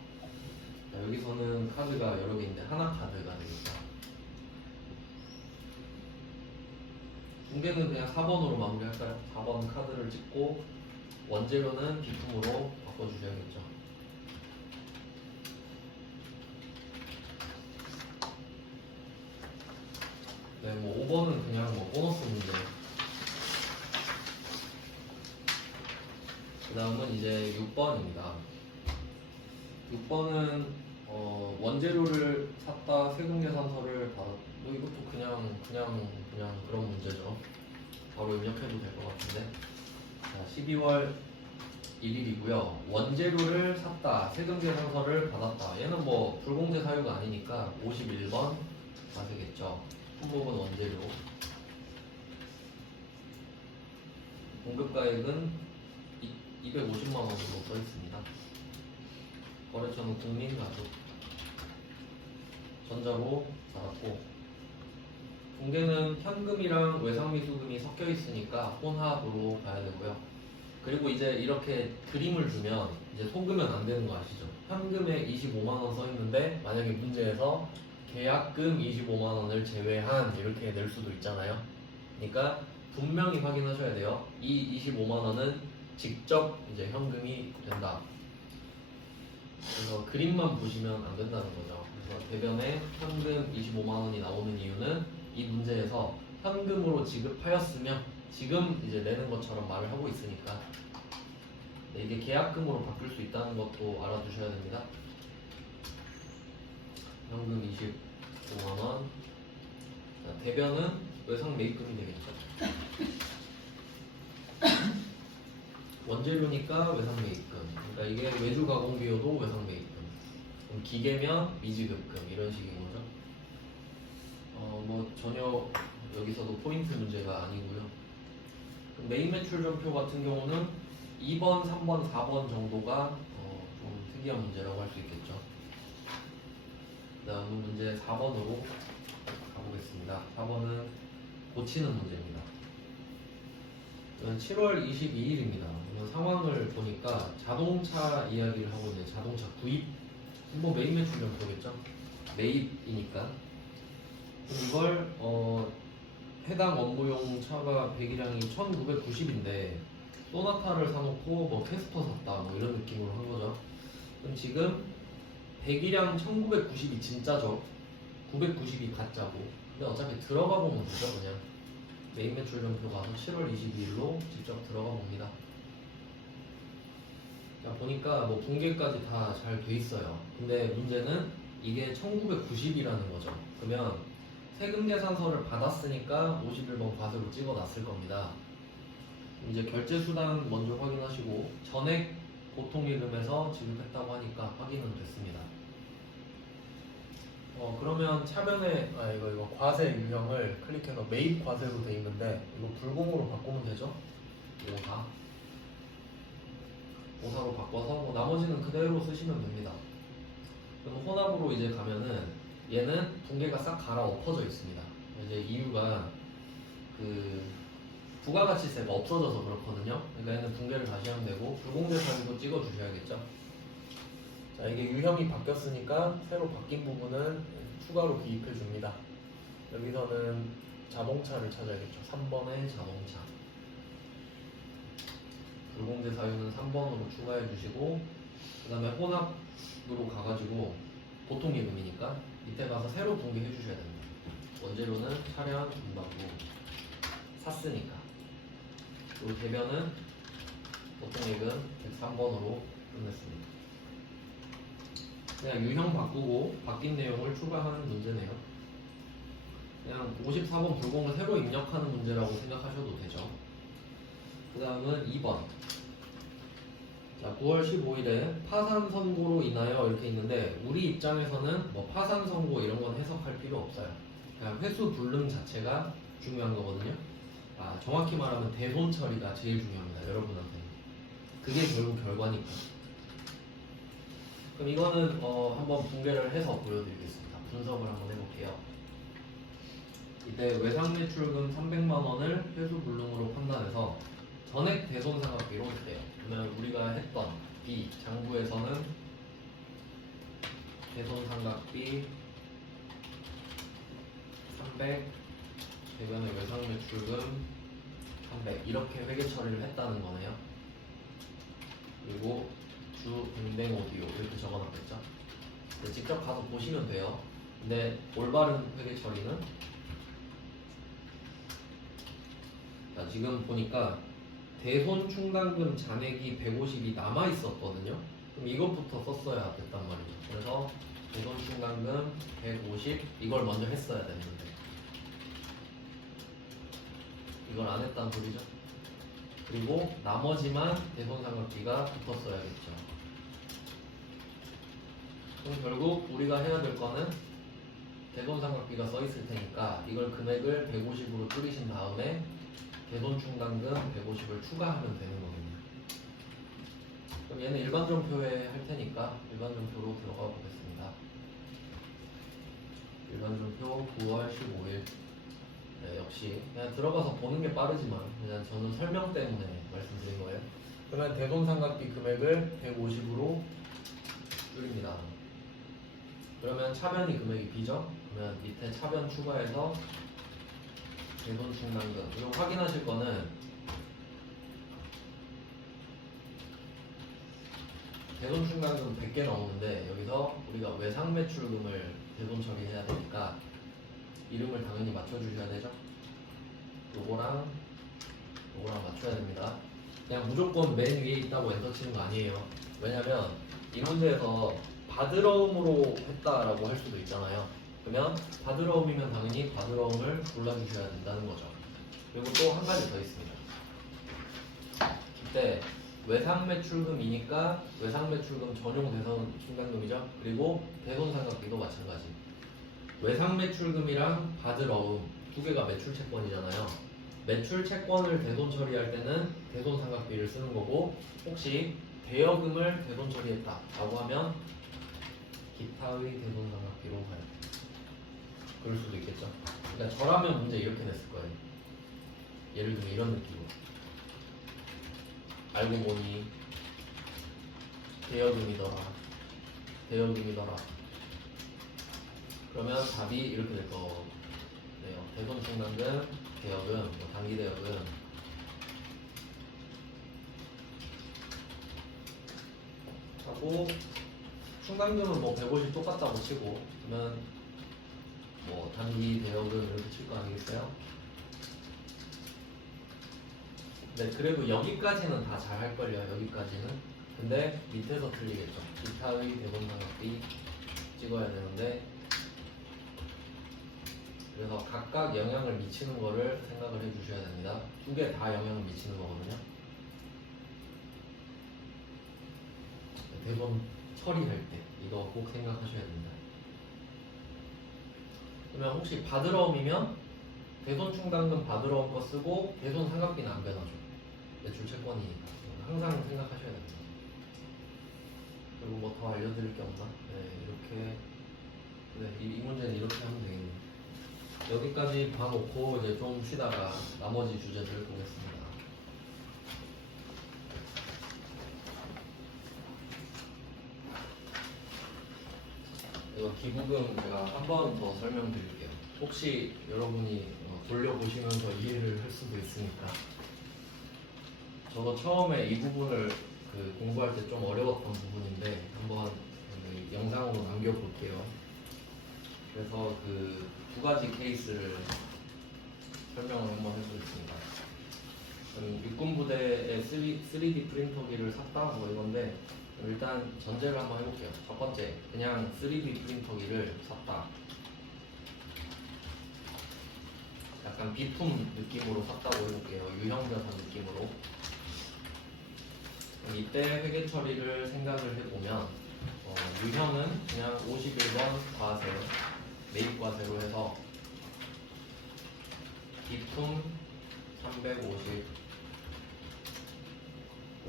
자, 여기서는 카드가 여러 개 있는데 하나 카드가 되겠다. 중개는 그냥 4번으로 마무리할까요? 4번 카드를 찍고 원재료는 비품으로 바꿔주셔야겠죠. 네, 뭐 5번은 그냥 뭐 보너스 문제. 그 다음은 이제 6번입니다. 6번은 원재료를 샀다 세금계산서를 뭐 이것도 그냥 그런 문제죠. 바로 입력해도 될 것 같은데. 자, 12월 1일이고요. 원재료를 샀다 세금계산서를 받았다. 얘는 뭐 불공제 사유가 아니니까 51번 맞으겠죠. 품목은 원재료. 공급가액은 250만 원으로 써 있습니다. 거래처는 국민가족. 전자로 받았고 분계는 현금이랑 외상미수금이 섞여 있으니까 혼합으로 봐야 되고요. 그리고 이제 이렇게 그림을 주면 이제 속으면 안 되는 거 아시죠? 현금에 25만 원 써 있는데 만약에 문제에서 계약금 25만 원을 제외한 이렇게 낼 수도 있잖아요. 그러니까 분명히 확인하셔야 돼요. 이 25만 원은 직접 이제 현금이 된다. 그래서 그림만 보시면 안 된다는 거죠. 그래서 대변에 현금 25만 원이 나오는 이유는 이 문제에서 현금으로 지급하였으며 지금 이제 내는 것처럼 말을 하고 있으니까. 네, 이게 계약금으로 바뀔 수 있다는 것도 알아두셔야 됩니다. 현금 25만 원. 자, 대변은 외상 매입금이 되겠죠. 원재료니까 외상 매입금. 그러니까 이게 외주 가공 비용도 외상 매입금. 그럼 기계면 미지급금 이런 식인 거죠. 뭐 전혀 여기서도 포인트 문제가 아니고요. 그럼 메인 매출 전표 같은 경우는 2번, 3번, 4번 정도가 좀 특이한 문제라고 할 수 있겠죠. 다음 문제 4번으로 가보겠습니다. 4번은 고치는 문제입니다. 이건 7월 22일입니다. 오늘 상황을 보니까 자동차 이야기를 하고 있는 자동차 구입, 뭐 메인 매출 전표겠죠. 매입이니까. 이걸 해당 업무용 차가 배기량이 1990인데 소나타를 사놓고 뭐 캐스터 샀다 뭐 이런 느낌으로 한 거죠. 그럼 지금 배기량 1990이 진짜죠. 990이 가짜고. 근데 어차피 들어가 보면 되죠. 그냥 메인 매출 전표 가서 7월 22일로 직접 들어가 봅니다. 자, 보니까 뭐 분계까지 다 잘 돼 있어요. 근데 문제는 이게 1990이라는 거죠. 그러면 세금 계산서를 받았으니까 51번 과세로 찍어놨을 겁니다. 이제 결제 수단 먼저 확인하시고 전액 보통예금에서 지급했다고 하니까 확인은 됐습니다. 그러면 차변에 이거 과세 유형을 클릭해서 매입 과세로 돼 있는데 이거 불공으로 바꾸면 되죠? 54로 바꿔서 뭐 나머지는 그대로 쓰시면 됩니다. 그럼 혼합으로 이제 가면은 얘는 분계가 싹 갈아엎어져 있습니다. 이제 이유가 그 부가가치세가 없어져서 그렇거든요. 그러니까 얘는 분계를 다시 하면 되고 불공제사유도 찍어 주셔야겠죠. 자, 이게 유형이 바뀌었으니까 새로 바뀐 부분은 추가로 기입해 줍니다. 여기서는 자동차를 찾아야겠죠. 3번의 자동차. 불공제 사유는 3번으로 추가해 주시고 그 다음에 혼합으로 가가지고 보통예금이니까 밑에 가서 새로 분계해 주셔야 됩니다. 원재료는 차량, 운반부 샀으니까. 그리고 대변은 보통예금 103번으로 끝냈습니다. 그냥 유형 바꾸고 바뀐 내용을 추가하는 문제네요. 그냥 54번 불공을 새로 입력하는 문제라고 생각하셔도 되죠. 그 다음은 2번. 자, 9월 15일에 파산 선고로 인하여 이렇게 있는데 우리 입장에서는 뭐 파산 선고 이런 건 해석할 필요 없어요. 그냥 회수 불능 자체가 중요한 거거든요. 정확히 말하면 대손 처리가 제일 중요합니다. 여러분한테는. 그게 결국 결과니까. 그럼 이거는 한번 분배를 해서 보여드리겠습니다. 분석을 한번 해볼게요. 이때 외상매출금 300만 원을 회수 불능으로 판단해서 전액 대손상각비로 했대요. 그러면 우리가 했던 B 장부에서는 대손상각비 300 대변의 외상매출금 300 이렇게 회계 처리를 했다는 거네요. 그리고 주 인뱅 오디오 이렇게 적어놨겠죠. 직접 가서 보시면 돼요. 근데 올바른 회계 처리는 자, 지금 보니까 대손 충당금 잔액이 150이 남아 있었거든요. 그럼 이것부터 썼어야 됐단 말이죠. 그래서 대손 충당금 150 이걸 먼저 했어야 됐는데 이걸 안 했다는 소리죠. 그리고 나머지만 대손상각비가 붙었어야겠죠. 그럼 결국 우리가 해야 될 거는 대손상각비가 써 있을 테니까 이걸 금액을 150으로 줄이신 다음에 대손충당금 150을 추가하면 되는 거거든요. 그럼 얘는 일반전표에 할 테니까 일반전표로 들어가 보겠습니다. 일반전표 9월 15일 역시 그냥 들어가서 보는 게 빠르지만 그냥 저는 설명 때문에 말씀드린 거예요. 그러면 대손삼각비 금액을 150으로 줄입니다. 그러면 차변이 금액이 B죠? 그러면 밑에 차변 추가해서 대손충당금. 그리고 확인하실 거는 대손충당금 100개 나오는데 여기서 우리가 외상매출금을 대손 처리해야 되니까 이름을 당연히 맞춰주셔야 되죠? 요거랑 맞춰야 됩니다. 그냥 무조건 맨 위에 있다고 엔터 치는 거 아니에요. 왜냐면 이 문제에서 바드러움으로 했다라고 할 수도 있잖아요. 그러면 바드러움이면 당연히 바드러움을 골라주셔야 된다는 거죠. 그리고 또 한 가지 더 있습니다. 이때 외상매출금이니까 외상매출금 전용 대손 충당금이죠. 그리고 대손삼각비도 마찬가지. 외상매출금이랑 바드러움 두 개가 매출채권이잖아요. 매출채권을 대손 처리할 때는 대손삼각비를 쓰는 거고, 혹시 대여금을 대손 처리했다 라고 하면 기타의 대손삼각비로 가요. 그럴 수도 있겠죠. 그러니까 저라면 문제 이렇게 냈을 거예요. 예를 들면 이런 느낌으로. 알고 보니 대여금이더라. 그러면 답이 이렇게 될 거예요. 대손 충당금, 대여금, 뭐 단기 대여금. 하고 충당금은 뭐 150 똑같다고 치고, 그러면 뭐 단기 대여금 이렇게 칠 거 아니겠어요? 네, 그리고 여기까지는 다 잘 할걸요. 여기까지는. 근데 밑에서 틀리겠죠. 기타의 대손삼각비 찍어야 되는데, 그래서 각각 영향을 미치는 거를 생각을 해주셔야 됩니다. 두 개 다 영향을 미치는 거거든요. 대손 처리할 때 이거 꼭 생각하셔야 됩니다. 그러면 혹시 바드러움이면 대손 충당금 바드러움 거 쓰고 대손 삼각비는 안 변하죠. 매출 채권이니까 항상 생각하셔야 됩니다. 그리고 뭐 더 알려드릴 게 없나? 네, 이렇게. 네, 이 문제는 이렇게 하면 되겠네요. 여기까지 봐놓고 이제 좀 쉬다가 나머지 주제들 보겠습니다. 이거 기부금 제가 한 번 더 설명드릴게요. 혹시 여러분이 돌려보시면서 이해를 할 수도 있으니까. 저도 처음에 이 부분을 공부할 때 좀 어려웠던 부분인데 한번 영상으로 남겨볼게요. 그래서 두 가지 케이스를 설명을 한번 해보겠습니다. 육군부대에 3D 프린터기를 샀다 뭐 이건데, 일단 전제를 한번 해볼게요. 첫 번째, 그냥 3D 프린터기를 샀다. 약간 비품 느낌으로 샀다고 해볼게요. 유형자산 느낌으로. 그럼 이때 회계 처리를 생각을 해보면 유형은 그냥 51번 과세, 매입 과세로 해서 비품 350,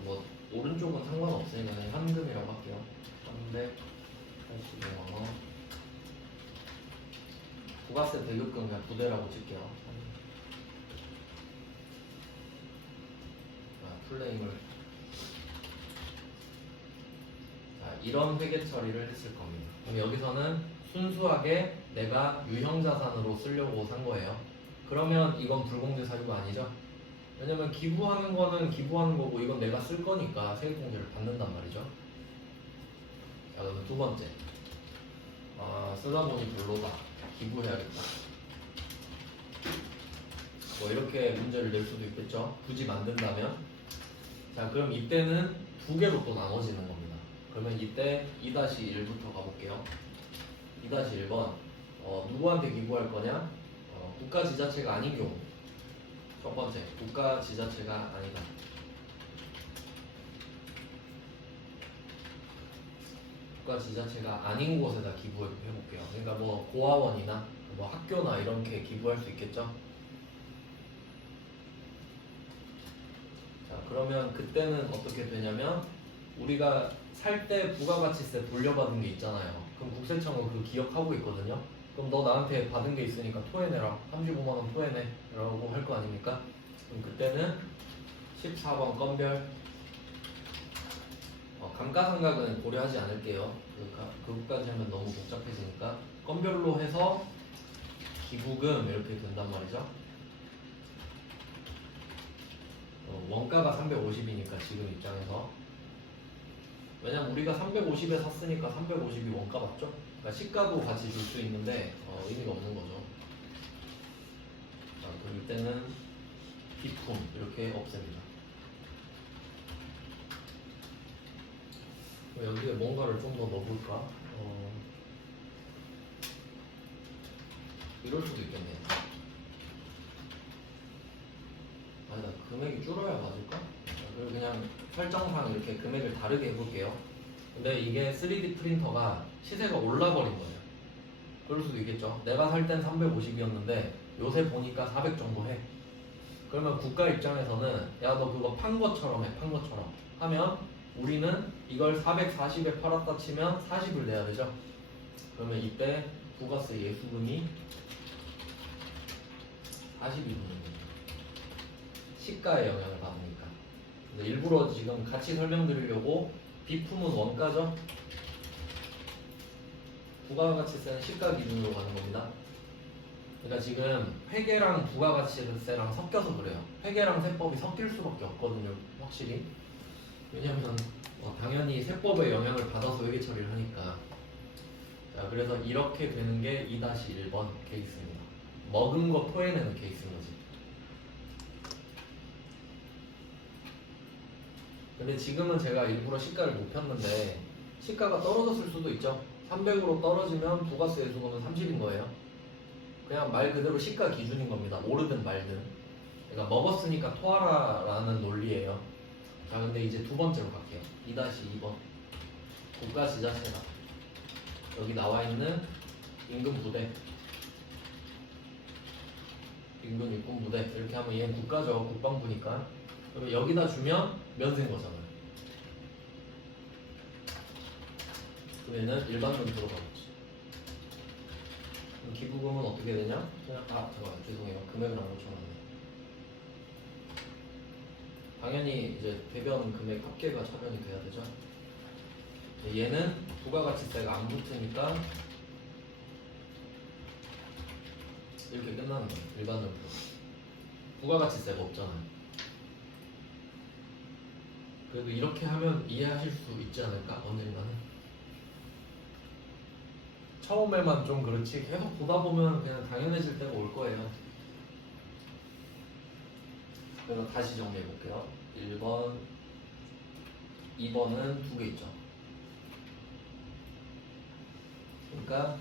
뭐 오른쪽은 상관없으니까 그냥 현금이라고 할게요. 385만원. 부가세 대급금 그냥 부대라고 칠게요. 풀네임을. 자, 이런 회계 처리를 했을 겁니다. 그럼 여기서는 순수하게 내가 유형자산으로 쓰려고 산 거예요. 그러면 이건 불공제 사유가 아니죠? 왜냐면 기부하는 거는 기부하는 거고 이건 내가 쓸 거니까 세액공제를 받는단 말이죠. 자, 그러면 두 번째, 쓰다 보니 별로다, 기부해야겠다. 뭐 이렇게 문제를 낼 수도 있겠죠. 굳이 만든다면. 자, 그럼 이때는 두 개로 또 나눠지는 겁니다. 그러면 이때 2-1부터 가볼게요. 2-1번 누구한테 기부할 거냐? 국가 지자체가 아닌 경우. 첫 번째, 국가 지자체가 아니다. 국가 지자체가 아닌 곳에다 기부해 볼게요. 그러니까 뭐 고아원이나 뭐 학교나 이렇게 기부할 수 있겠죠. 자, 그러면 그때는 어떻게 되냐면 우리가 살 때 부가가치세 돌려받은 게 있잖아요. 그럼 국세청은 그거 기억하고 있거든요. 그럼 너 나한테 받은 게 있으니까 토해내라. 35만 원 토해내 라고 할 거 아닙니까? 그럼 그때는 14번 건별. 감가상각은 고려하지 않을게요. 그것까지 하면 너무 복잡해지니까 건별로 해서 기부금 이렇게 된단 말이죠. 원가가 350이니까 지금 입장에서, 왜냐면 우리가 350에 샀으니까 350이 원가 맞죠? 그러니까 시가도 같이 줄 수 있는데 의미가 없는 거죠. 자, 그럼 이때는 비품 이렇게 없앱니다. 여기에 뭔가를 좀 더 넣어볼까? 이럴 수도 있겠네요. 아니다, 금액이 줄어야 맞을까? 그리고 그냥 설정상 이렇게 금액을 다르게 해볼게요. 근데 이게 3D 프린터가 시세가 올라버린 거예요. 그럴 수도 있겠죠. 내가 살 땐 350이었는데 요새 보니까 400 정도 해. 그러면 국가 입장에서는 야, 너 그거 판 것처럼 해, 판 것처럼 하면 우리는 이걸 440에 팔았다 치면 40을 내야 되죠. 그러면 이때 부가세 예수금이 40이 되는 거예요. 시가에 영향을 받으니까. 근데 일부러 지금 같이 설명드리려고 비품은 원가죠. 부가가치세는 시가 기준으로 가는 겁니다. 그러니까 지금 회계랑 부가가치세랑 섞여서 그래요. 회계랑 세법이 섞일 수밖에 없거든요, 확실히. 왜냐면 당연히 세법의 영향을 받아서 회계 처리를 하니까. 자, 그래서 이렇게 되는 게 2-1번 케이스입니다. 먹은 거 토해내는 케이스인 거지. 근데 지금은 제가 일부러 시가를 높였는데 시가가 떨어졌을 수도 있죠. 300으로 떨어지면 부가세 예수금은 30인 거예요. 그냥 말 그대로 시가 기준인 겁니다. 오르든 말든. 그러니까 먹었으니까 토하라라는 논리예요. 자, 근데 이제 두 번째로 갈게요. 2-2번 국가 지자체다. 여기 나와 있는 임금 부대, 임금 육군 부대 이렇게 하면 얘는 국가죠. 국방부니까. 그러면 여기다 주면 면세인 거잖아요. 그러면은 일반 돈 들어가겠지. 그럼 기부금은 어떻게 되냐? 그냥 잠깐만, 죄송해요. 금액을 안 고쳐놨네. 당연히 이제 대변 금액 합계가 차변이 돼야 되죠. 얘는 부가가치세가 안 붙으니까 이렇게 끝나는 거예요. 일반적으로 부가가치세가 없잖아요. 그래도 이렇게 하면 이해하실 수 있지 않을까? 언젠가는. 처음에만 좀 그렇지 계속 보다 보면 그냥 당연해질 때가 올 거예요. 그래서 다시 정리해 볼게요. 1번, 2번은 두 개 있죠. 그러니까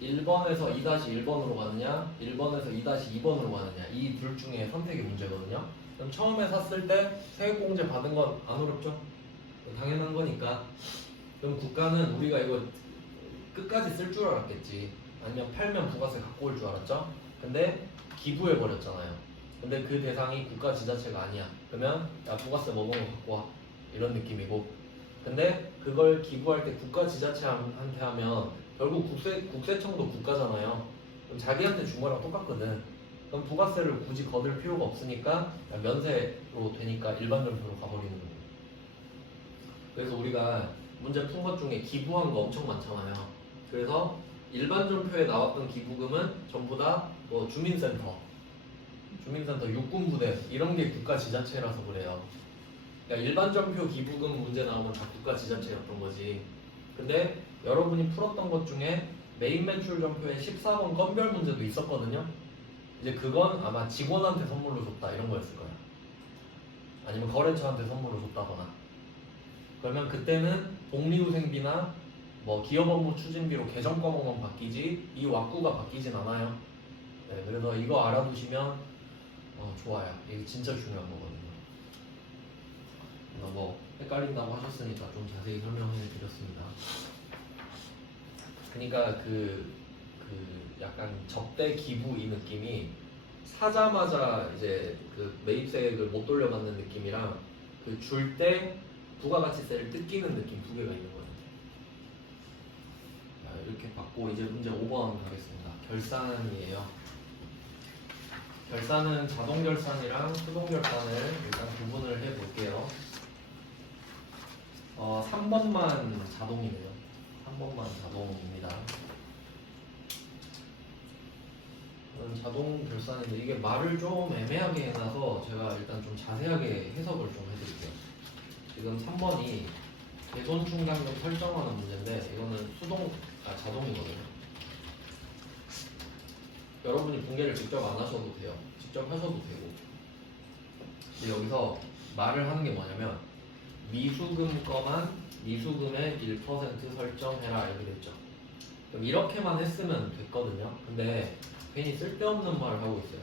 1번에서 2-1번으로 가느냐, 1번에서 2-2번으로 가느냐, 이 둘 중에 선택의 문제거든요. 그럼 처음에 샀을 때 세액공제 받은 건 안 어렵죠? 당연한 거니까. 그럼 국가는 우리가 이거 끝까지 쓸 줄 알았겠지. 아니면 팔면 부가세 갖고 올 줄 알았죠? 근데 기부해 버렸잖아요. 근데 그 대상이 국가 지자체가 아니야. 그러면 야, 부가세 먹은 거 갖고 와, 이런 느낌이고. 근데 그걸 기부할 때 국가 지자체한테 하면 결국 국세청도 국가잖아요. 그럼 자기한테 준 거랑 똑같거든. 그럼 부가세를 굳이 거둘 필요가 없으니까 면세로 되니까 일반전표로 가버리는 거예요. 그래서 우리가 문제 푼 것 중에 기부한 거 엄청 많잖아요. 그래서 일반전표에 나왔던 기부금은 전부 다 뭐 주민센터, 육군부대 이런 게 국가 지자체라서 그래요. 그러니까 일반전표 기부금 문제 나오면 다 국가 지자체였던 거지. 근데 여러분이 풀었던 것 중에 메인 매출 전표에 14번 건별 문제도 있었거든요. 이제 그건 아마 직원한테 선물로 줬다 이런 거였을 거야. 아니면 거래처한테 선물로 줬다거나. 그러면 그때는 복리후생비나 뭐 기업업무 추진비로 계정 과목만 바뀌지 이 왁구가 바뀌진 않아요. 네, 그래서 이거 알아두시면 좋아요. 이게 진짜 중요한 거거든요. 뭐 헷갈린다고 하셨으니까 좀 자세히 설명해 드렸습니다. 그러니까 그 약간 접대 기부 이 느낌이 사자마자 이제 그 매입세액을 못 돌려받는 느낌이랑 그 줄 때 부가가치세를 뜯기는 느낌 두 개가 있는 거예요. 이렇게 받고 이제 문제 5번 가겠습니다. 결산이에요. 결산은 자동 결산이랑 수동 결산을 일단 구분을 해 볼게요. 3번만 자동이네요. 3번만 자동입니다. 자동 결산인데 이게 말을 좀 애매하게 해놔서 제가 일단 좀 자세하게 해석을 좀 해드릴게요. 지금 3번이 대손 충당금 설정하는 문제인데 이거는 자동이거든요. 여러분이 붕괴를 직접 안 하셔도 돼요. 직접 하셔도 되고. 근데 여기서 말을 하는 게 뭐냐면 미수금 거만 미수금의 1% 설정해라 이렇게 됐죠. 그럼 이렇게만 했으면 됐거든요. 근데 괜히 쓸데없는 말을 하고 있어요.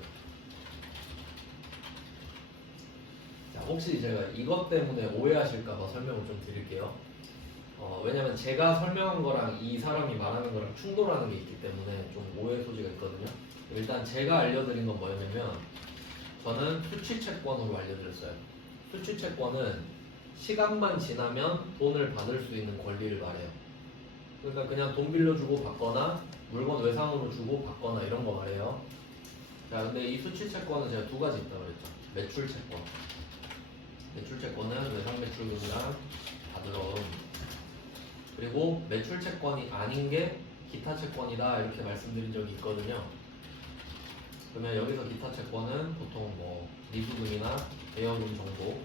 자, 혹시 제가 이것 때문에 오해하실까봐 설명을 좀 드릴게요. 왜냐면 제가 설명한 거랑 이 사람이 말하는 거랑 충돌하는 게 있기 때문에 좀 오해 소지가 있거든요. 일단 제가 알려드린 건 뭐였냐면 저는 수취채권으로 알려드렸어요. 수취채권은 시간만 지나면 돈을 받을 수 있는 권리를 말해요. 그러니까 그냥 돈 빌려주고 받거나 물건 외상으로 주고 받거나 이런 거 말해요. 자, 근데 이 수취채권은 제가 두 가지 있다고 그랬죠. 매출채권. 매출채권은 외상 매출금이랑 받으러움. 그리고 매출채권이 아닌 게 기타채권이다 이렇게 말씀드린 적이 있거든요. 그러면 여기서 기타채권은 보통 뭐 미수금이나 대여금 정도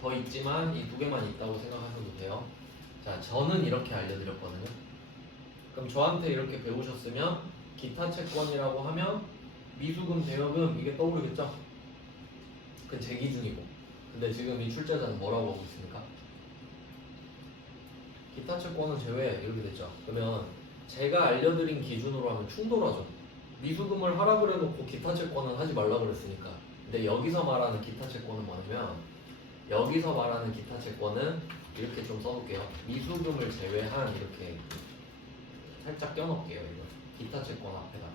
더 있지만 이 두 개만 있다고 생각하셔도 돼요. 자, 저는 이렇게 알려드렸거든요. 그럼 저한테 이렇게 배우셨으면 기타채권이라고 하면 미수금, 대여금 이게 떠오르겠죠? 그건 제 기준이고. 근데 지금 이 출제자는 뭐라고 하고 있습니까? 기타채권은 제외 이렇게 됐죠. 그러면 제가 알려드린 기준으로 하면 충돌하죠. 미수금을 하라 그래놓고 기타채권은 하지 말라 그랬으니까. 근데 여기서 말하는 기타채권은 뭐냐면 여기서 말하는 기타채권은 이렇게 좀 써놓을게요. 미수금을 제외한 이렇게 살짝 껴놓을게요. 이거 기타채권 앞에다가.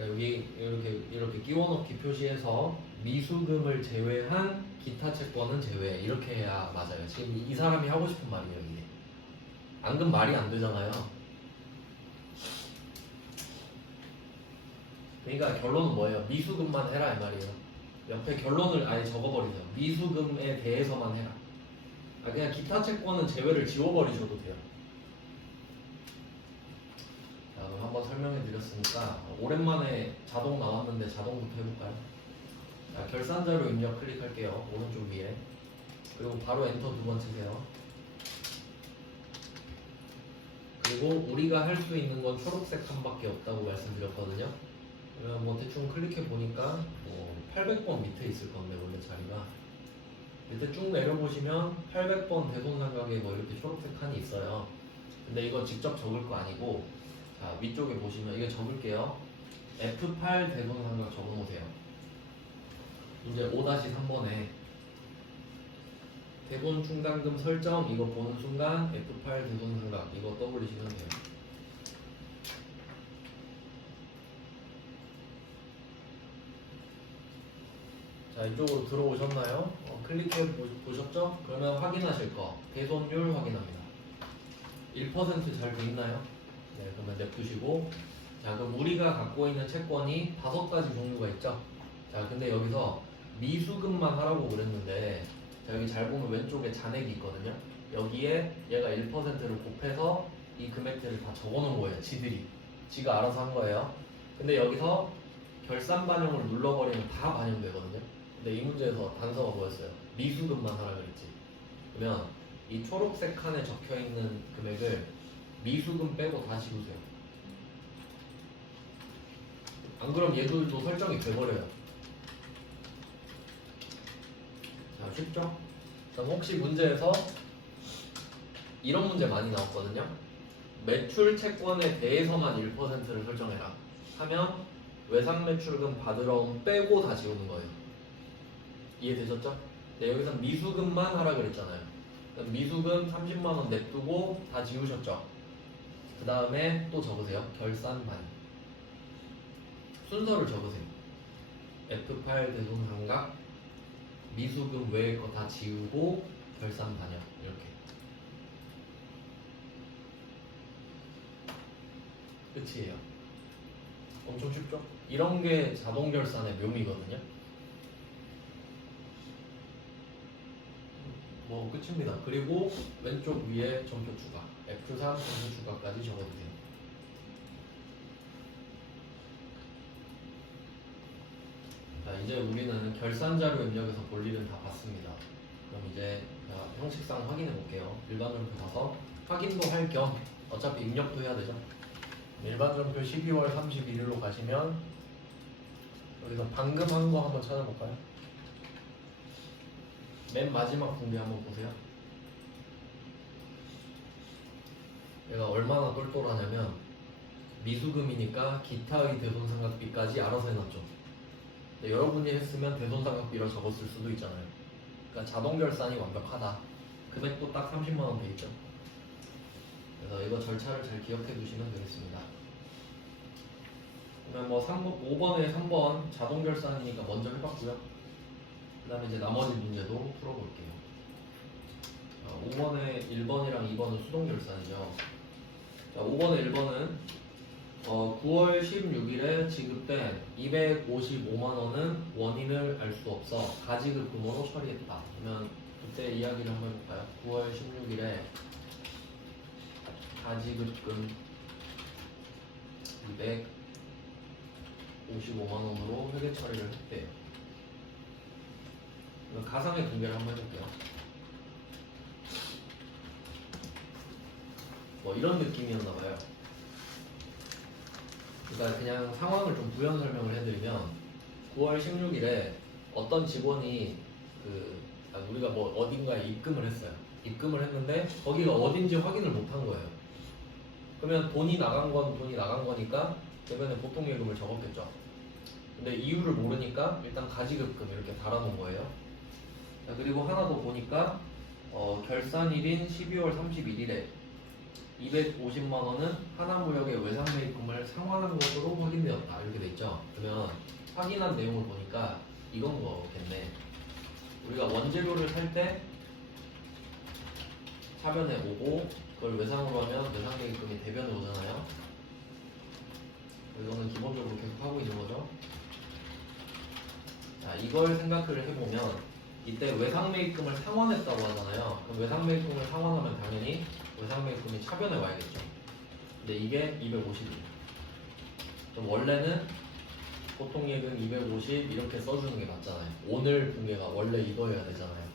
여기 이렇게 끼워넣기 표시해서 미수금을 제외한 기타채권은 제외 이렇게 해야 맞아요. 지금 이 사람이 하고 싶은 말이에요. 이게 안 그럼 말이 안 되잖아요. 그러니까 결론은 뭐예요? 미수금만 해라 이 말이에요. 옆에 결론을 아예 적어버리세요. 미수금에 대해서만 해라. 그냥 기타 채권은 제외를 지워버리셔도 돼요. 자, 그럼 한번 설명해 드렸으니까 오랜만에 자동 나왔는데 자동부터 해볼까요? 자, 결산자료 입력 클릭할게요. 오른쪽 위에. 그리고 바로 엔터 두 번 치세요. 그리고 우리가 할 수 있는 건 초록색 칸밖에 없다고 말씀드렸거든요. 그러면 뭐 대충 클릭해 보니까 뭐 800번 밑에 있을 건데 원래 자리가 밑에 쭉 내려보시면 800번 대손상각에 뭐 이렇게 초록색 칸이 있어요. 근데 이거 직접 적을 거 아니고 자 위쪽에 보시면 이거 적을게요. F8 대손상각 적어놓으세요. 이제 5-3번에 대손 충당금 설정 이거 보는 순간 F8 대손상각 이거 떠올리시면 돼요. 자 이쪽으로 들어오셨나요? 클릭해 보셨죠? 그러면 확인하실 거 대손율 확인합니다. 1% 잘 돼 있나요? 네, 그러면 냅두시고 자 그럼 우리가 갖고 있는 채권이 5가지 종류가 있죠? 자 근데 여기서 미수금만 하라고 그랬는데 자 여기 잘 보면 왼쪽에 잔액이 있거든요. 여기에 얘가 1%를 곱해서 이 금액들을 다 적어놓은 거예요. 지가 알아서 한 거예요. 근데 여기서 결산 반영을 눌러버리면 다 반영되거든요. 근데 이 문제에서 단서가 뭐였어요? 미수금만 하라 그랬지. 그러면 이 초록색 칸에 적혀 있는 금액을 미수금 빼고 다 지우세요. 안 그럼 얘들도 설정이 돼버려요. 자, 쉽죠? 그럼 혹시 문제에서 이런 문제 많이 나왔거든요. 매출 채권에 대해서만 1%를 설정해라 하면 외상 매출금 받으러 온 빼고 다 지우는 거예요. 이해되셨죠? 네, 여기서 미수금만 하라 그랬잖아요. 그럼 미수금 30만원 냅두고 다 지우셨죠? 그 다음에 또 적으세요. 결산반 순서를 적으세요. F8 대손상각 미수금 외의 거 다 지우고 결산 반영 이렇게. 끝이에요. 엄청 쉽죠? 이런 게 자동 결산의 묘미거든요. 뭐 끝입니다. 그리고 왼쪽 위에 점표 추가, F3 점표 추가까지 적어도 돼요. 자, 이제 우리는 결산 자료 입력에서 볼 일은 다 봤습니다. 그럼 이제 형식상 확인해 볼게요. 일반 점표 가서 확인도 할 겸 어차피 입력도 해야 되죠. 일반 점표 12월 31일로 가시면 여기서 방금 한 거 한번 찾아볼까요? 맨 마지막 분기 한번 보세요. 얘가 얼마나 똘똘하냐면 미수금이니까 기타의 대손상각비까지 알아서 해놨죠. 근데 여러분이 했으면 대손상각비로 적었을 수도 있잖아요. 그러니까 자동 결산이 완벽하다. 금액도 딱 30만 원 돼 있죠. 그래서 이거 절차를 잘 기억해 두시면 되겠습니다. 그러면 뭐 5번에 3번 자동 결산이니까 먼저 해봤고요. 그 다음에 이제 나머지 문제도 풀어볼게요. 5번에 1번이랑 2번은 수동 결산이죠. 자, 5번에 1번은 9월 16일에 지급된 255만 원은 원인을 알 수 없어 가지급 금으로 처리했다. 그러면 그때 이야기를 한번 해볼까요? 9월 16일에 가지급금 255만 원으로 회계 처리를 했대요. 그럼 가상의 분배를 한번 해볼게요. 뭐 이런 느낌이었나봐요. 그러니까 그냥 상황을 좀 부연 설명을 해드리면 9월 16일에 어떤 직원이 우리가 뭐 어딘가에 입금을 했어요. 입금을 했는데 거기가 어딘지 확인을 못한 거예요. 그러면 돈이 나간 건 돈이 나간 거니까 대변에 보통 예금을 적었겠죠. 근데 이유를 모르니까 일단 가지급금 이렇게 달아놓은 거예요. 자, 그리고 하나 더 보니까 결산일인 12월 31일에 250만 원은 하나무역의 외상매입금을 상환한 것으로 확인되었다. 이렇게 돼 있죠. 그러면 확인한 내용을 보니까 이건 거겠네. 우리가 원재료를 살 때 차변에 오고 그걸 외상으로 하면 외상매입금이 대변에 오잖아요. 이거는 기본적으로 계속 하고 있는 거죠. 자, 이걸 생각을 해보면 이때 외상매입금을 상환했다고 하잖아요. 그럼 외상매입금을 상환하면 당연히 외상매입금이 차변에 와야겠죠. 근데 이게 250이에요. 그럼 원래는 보통예금 250 이렇게 써주는 게 맞잖아요. 오늘 분계가 원래 이거여야 되잖아요.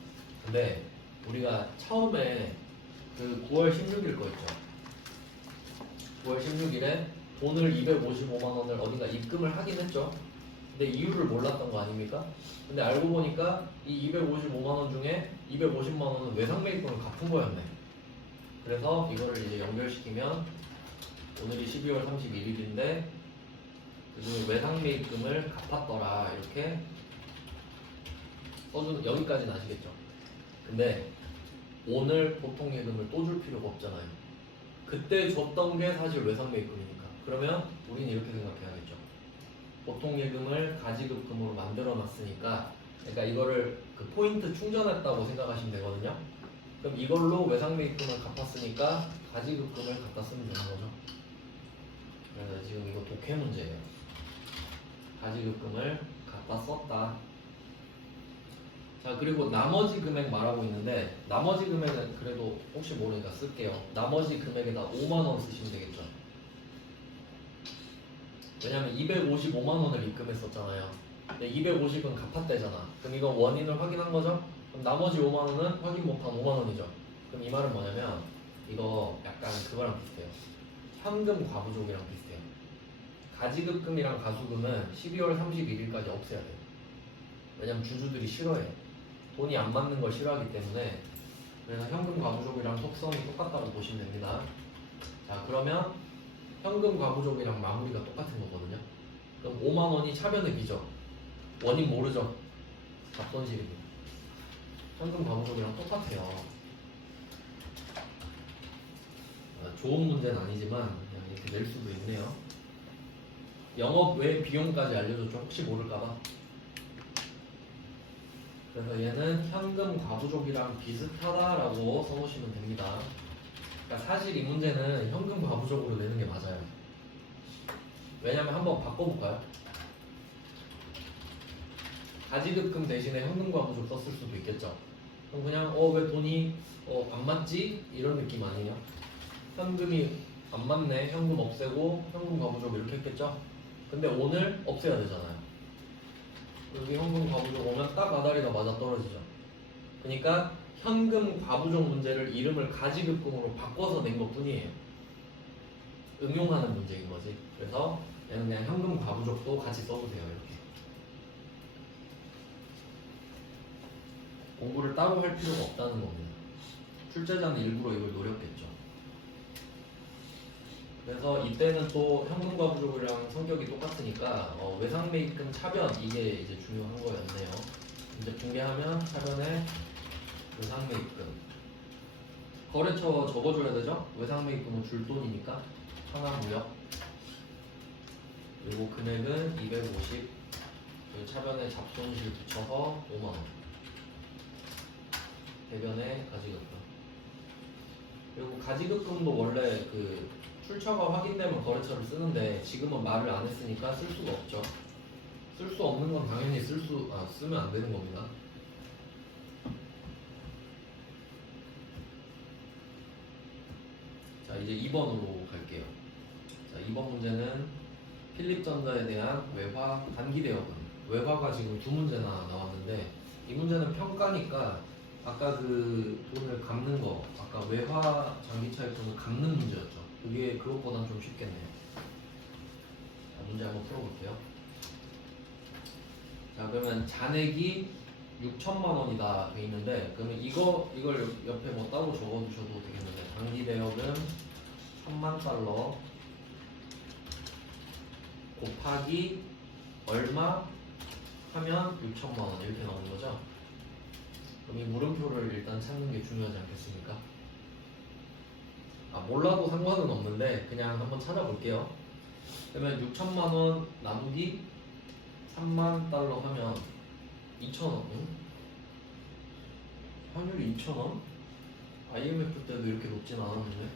근데 우리가 처음에 그 9월 16일 거 있죠. 9월 16일에 돈을 255만 원을 어딘가 입금을 하긴 했죠. 근데 이유를 몰랐던 거 아닙니까? 근데 알고 보니까 이 255만 원 중에 250만 원은 외상매입금을 갚은 거였네. 그래서 이거를 이제 연결시키면 오늘이 12월 31일인데 그중에 외상매입금을 갚았더라 이렇게 써주는 여기까지는 아시겠죠? 근데 오늘 보통예금을 또 줄 필요가 없잖아요. 그때 줬던 게 사실 외상매입금이니까. 그러면 우리는 이렇게 생각해야겠죠. 보통예금을 가지급금으로 만들어놨으니까, 그러니까 이거를 그 포인트 충전했다고 생각하시면 되거든요. 그럼 이걸로 외상매입금을 갚았으니까 가지급금을 갖다 쓰면 되는 거죠. 그래서 지금 이거 독해 문제예요. 가지급금을 갖다 썼다. 자, 그리고 나머지 금액 말하고 있는데 나머지 금액은 그래도 혹시 모르니까 쓸게요. 나머지 금액에다 5만 원 쓰시면 되겠죠. 왜냐면 255만 원을 입금했었잖아요. 근데 250은 갚았대잖아. 그럼 이거 원인을 확인한 거죠? 그럼 나머지 5만 원은 확인 못한 5만 원이죠. 그럼 이 말은 뭐냐면 이거 약간 그거랑 비슷해요. 현금 과부족이랑 비슷해요. 가지급금이랑 가수금은 12월 31일까지 없애야 돼요. 왜냐면 주주들이 싫어해요. 돈이 안 맞는 걸 싫어하기 때문에. 그래서 현금 과부족이랑 속성이 똑같다고 보시면 됩니다. 자, 그러면 현금 과부족이랑 마무리가 똑같은 거거든요. 그럼 5만 원이 차변의 비죠. 원인 모르죠. 잡손실입니다. 현금 과부족이랑 똑같아요. 좋은 문제는 아니지만 그냥 이렇게 낼 수도 있네요. 영업 외 비용까지 알려줬죠. 혹시 모를까봐. 그래서 얘는 현금 과부족이랑 비슷하다라고 써놓으시면 됩니다. 그러니까 사실 이 문제는 현금 과부족으로 내는 게 맞아요. 왜냐면 한번 바꿔볼까요? 가지급금 대신에 현금 과부족 썼을 수도 있겠죠. 그럼 그냥 왜 돈이 안 맞지? 이런 느낌 아니에요? 현금이 안 맞네. 현금 없애고 현금 과부족 이렇게 했겠죠? 근데 오늘 없애야 되잖아요. 여기 현금 과부족 오면 딱 아다리가 맞아 떨어지죠. 그러니까 현금 과부족 문제를 이름을 가지급금으로 바꿔서 낸 것 뿐이에요. 응용하는 문제인 거지. 그래서 얘는 그냥 현금 과부족도 같이 써보세요. 이렇게 공부를 따로 할 필요가 없다는 겁니다. 출제자는 일부러 이걸 노렸겠죠. 그래서 이때는 또 현금 과부족이랑 성격이 똑같으니까 외상매입금 차변 이게 이제 중요한 거였네요. 이제 붕괴하면 차변에 외상매입금 거래처 적어줘야 되죠. 외상매입금은 줄 돈이니까 하나무역 그리고 금액은 250 그리고 차변에 잡손실 붙여서 5만원 대변에 가지급금 그리고 가지급금도 원래 그 출처가 확인되면 거래처를 쓰는데 지금은 말을 안 했으니까 쓸 수가 없죠. 쓸 수 없는 건 당연히 쓰면 안 되는 겁니다. 자 이제 2번으로 갈게요. 자 2번 문제는 필립전자에 대한 외화 단기대여금 외화가 지금 두 문제나 나왔는데 이 문제는 평가니까 아까 그 돈을 갚는 거 아까 외화 장기차익 돈을 갚는 문제였죠. 그게 그것보단 좀 쉽겠네요. 자, 문제 한번 풀어볼게요. 자 그러면 잔액이 6천만 원이다 돼 있는데 그러면 이걸 옆에 뭐 따로 적어두셔도 되겠는데 단기대여금 3만 달러 곱하기 얼마 하면 6천만 원 이렇게 나오는 거죠. 그럼 이 물음표를 일단 찾는 게 중요하지 않겠습니까? 몰라도 상관은 없는데 그냥 한번 찾아볼게요. 그러면 6천만 원 나누기 3만 달러 하면 2천원 확률이 2천원? IMF 때도 이렇게 높진 않았는데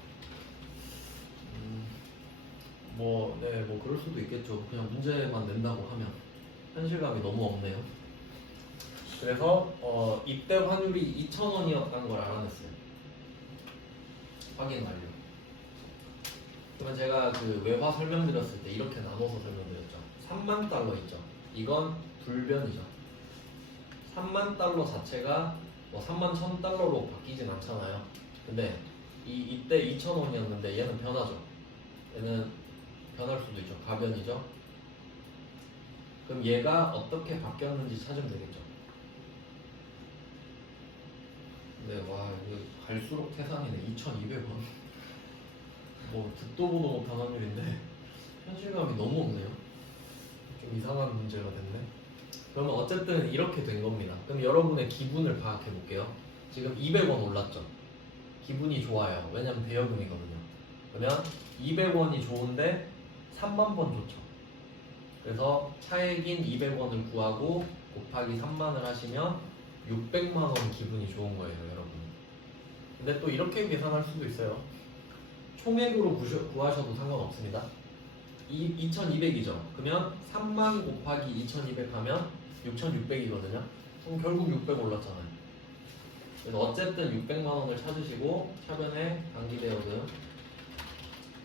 뭐 그럴 수도 있겠죠. 그냥 문제만 낸다고 하면 현실감이 너무 없네요. 그래서 이때 환율이 2,000원이었다는 걸 알아냈어요. 확인 완료. 그러면 제가 그 외화 설명드렸을 때 이렇게 나눠서 설명드렸죠. 3만 달러 있죠. 이건 불변이죠. 3만 달러 자체가 뭐 3만 1,000달러로 바뀌진 않잖아요. 근데 이때 2,000원이었는데 얘는 변하죠. 얘는 변할 수도 있죠. 가변이죠. 그럼 얘가 어떻게 바뀌었는지 찾으면 되겠죠. 근데 와 이거 갈수록 태산이네. 2,200원. 뭐 듣도 보도 못한 확률인데 현실감이 너무 없네요. 좀 이상한 문제가 됐네. 그러면 어쨌든 이렇게 된 겁니다. 그럼 여러분의 기분을 파악해 볼게요. 지금 200원 올랐죠. 기분이 좋아요. 왜냐면 대여금이거든요. 그러면 200원이 좋은데 3만 번 좋죠. 그래서 차액인 200원을 구하고 곱하기 3만을 하시면 600만 원 기분이 좋은 거예요, 여러분. 근데 또 이렇게 계산할 수도 있어요. 총액으로 구하셔도 상관없습니다. 2200이죠. 그러면 3만 곱하기 2200 하면 6600이거든요. 그럼 결국 600 올랐잖아요. 그래서 어쨌든 600만 원을 찾으시고 차변에 단기대여금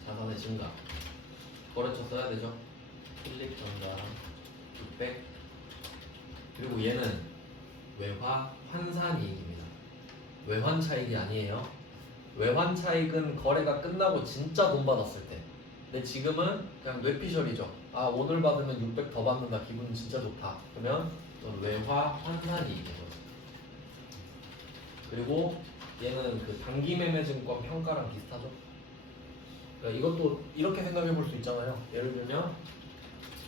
자산의 증가 거래처 써야 되죠. 필립전자 600 그리고 얘는 외화 환산이익입니다. 외환 차익이 아니에요. 외환 차익은 거래가 끝나고 진짜 돈 받았을 때. 근데 지금은 그냥 뇌피셜이죠. 오늘 받으면 600 더 받는다. 기분 진짜 좋다. 그러면 외화 환산이익인 거죠. 그리고 얘는 그 단기 매매 증권 평가랑 비슷하죠. 그러니까 이것도 이렇게 생각해 볼 수 있잖아요. 예를 들면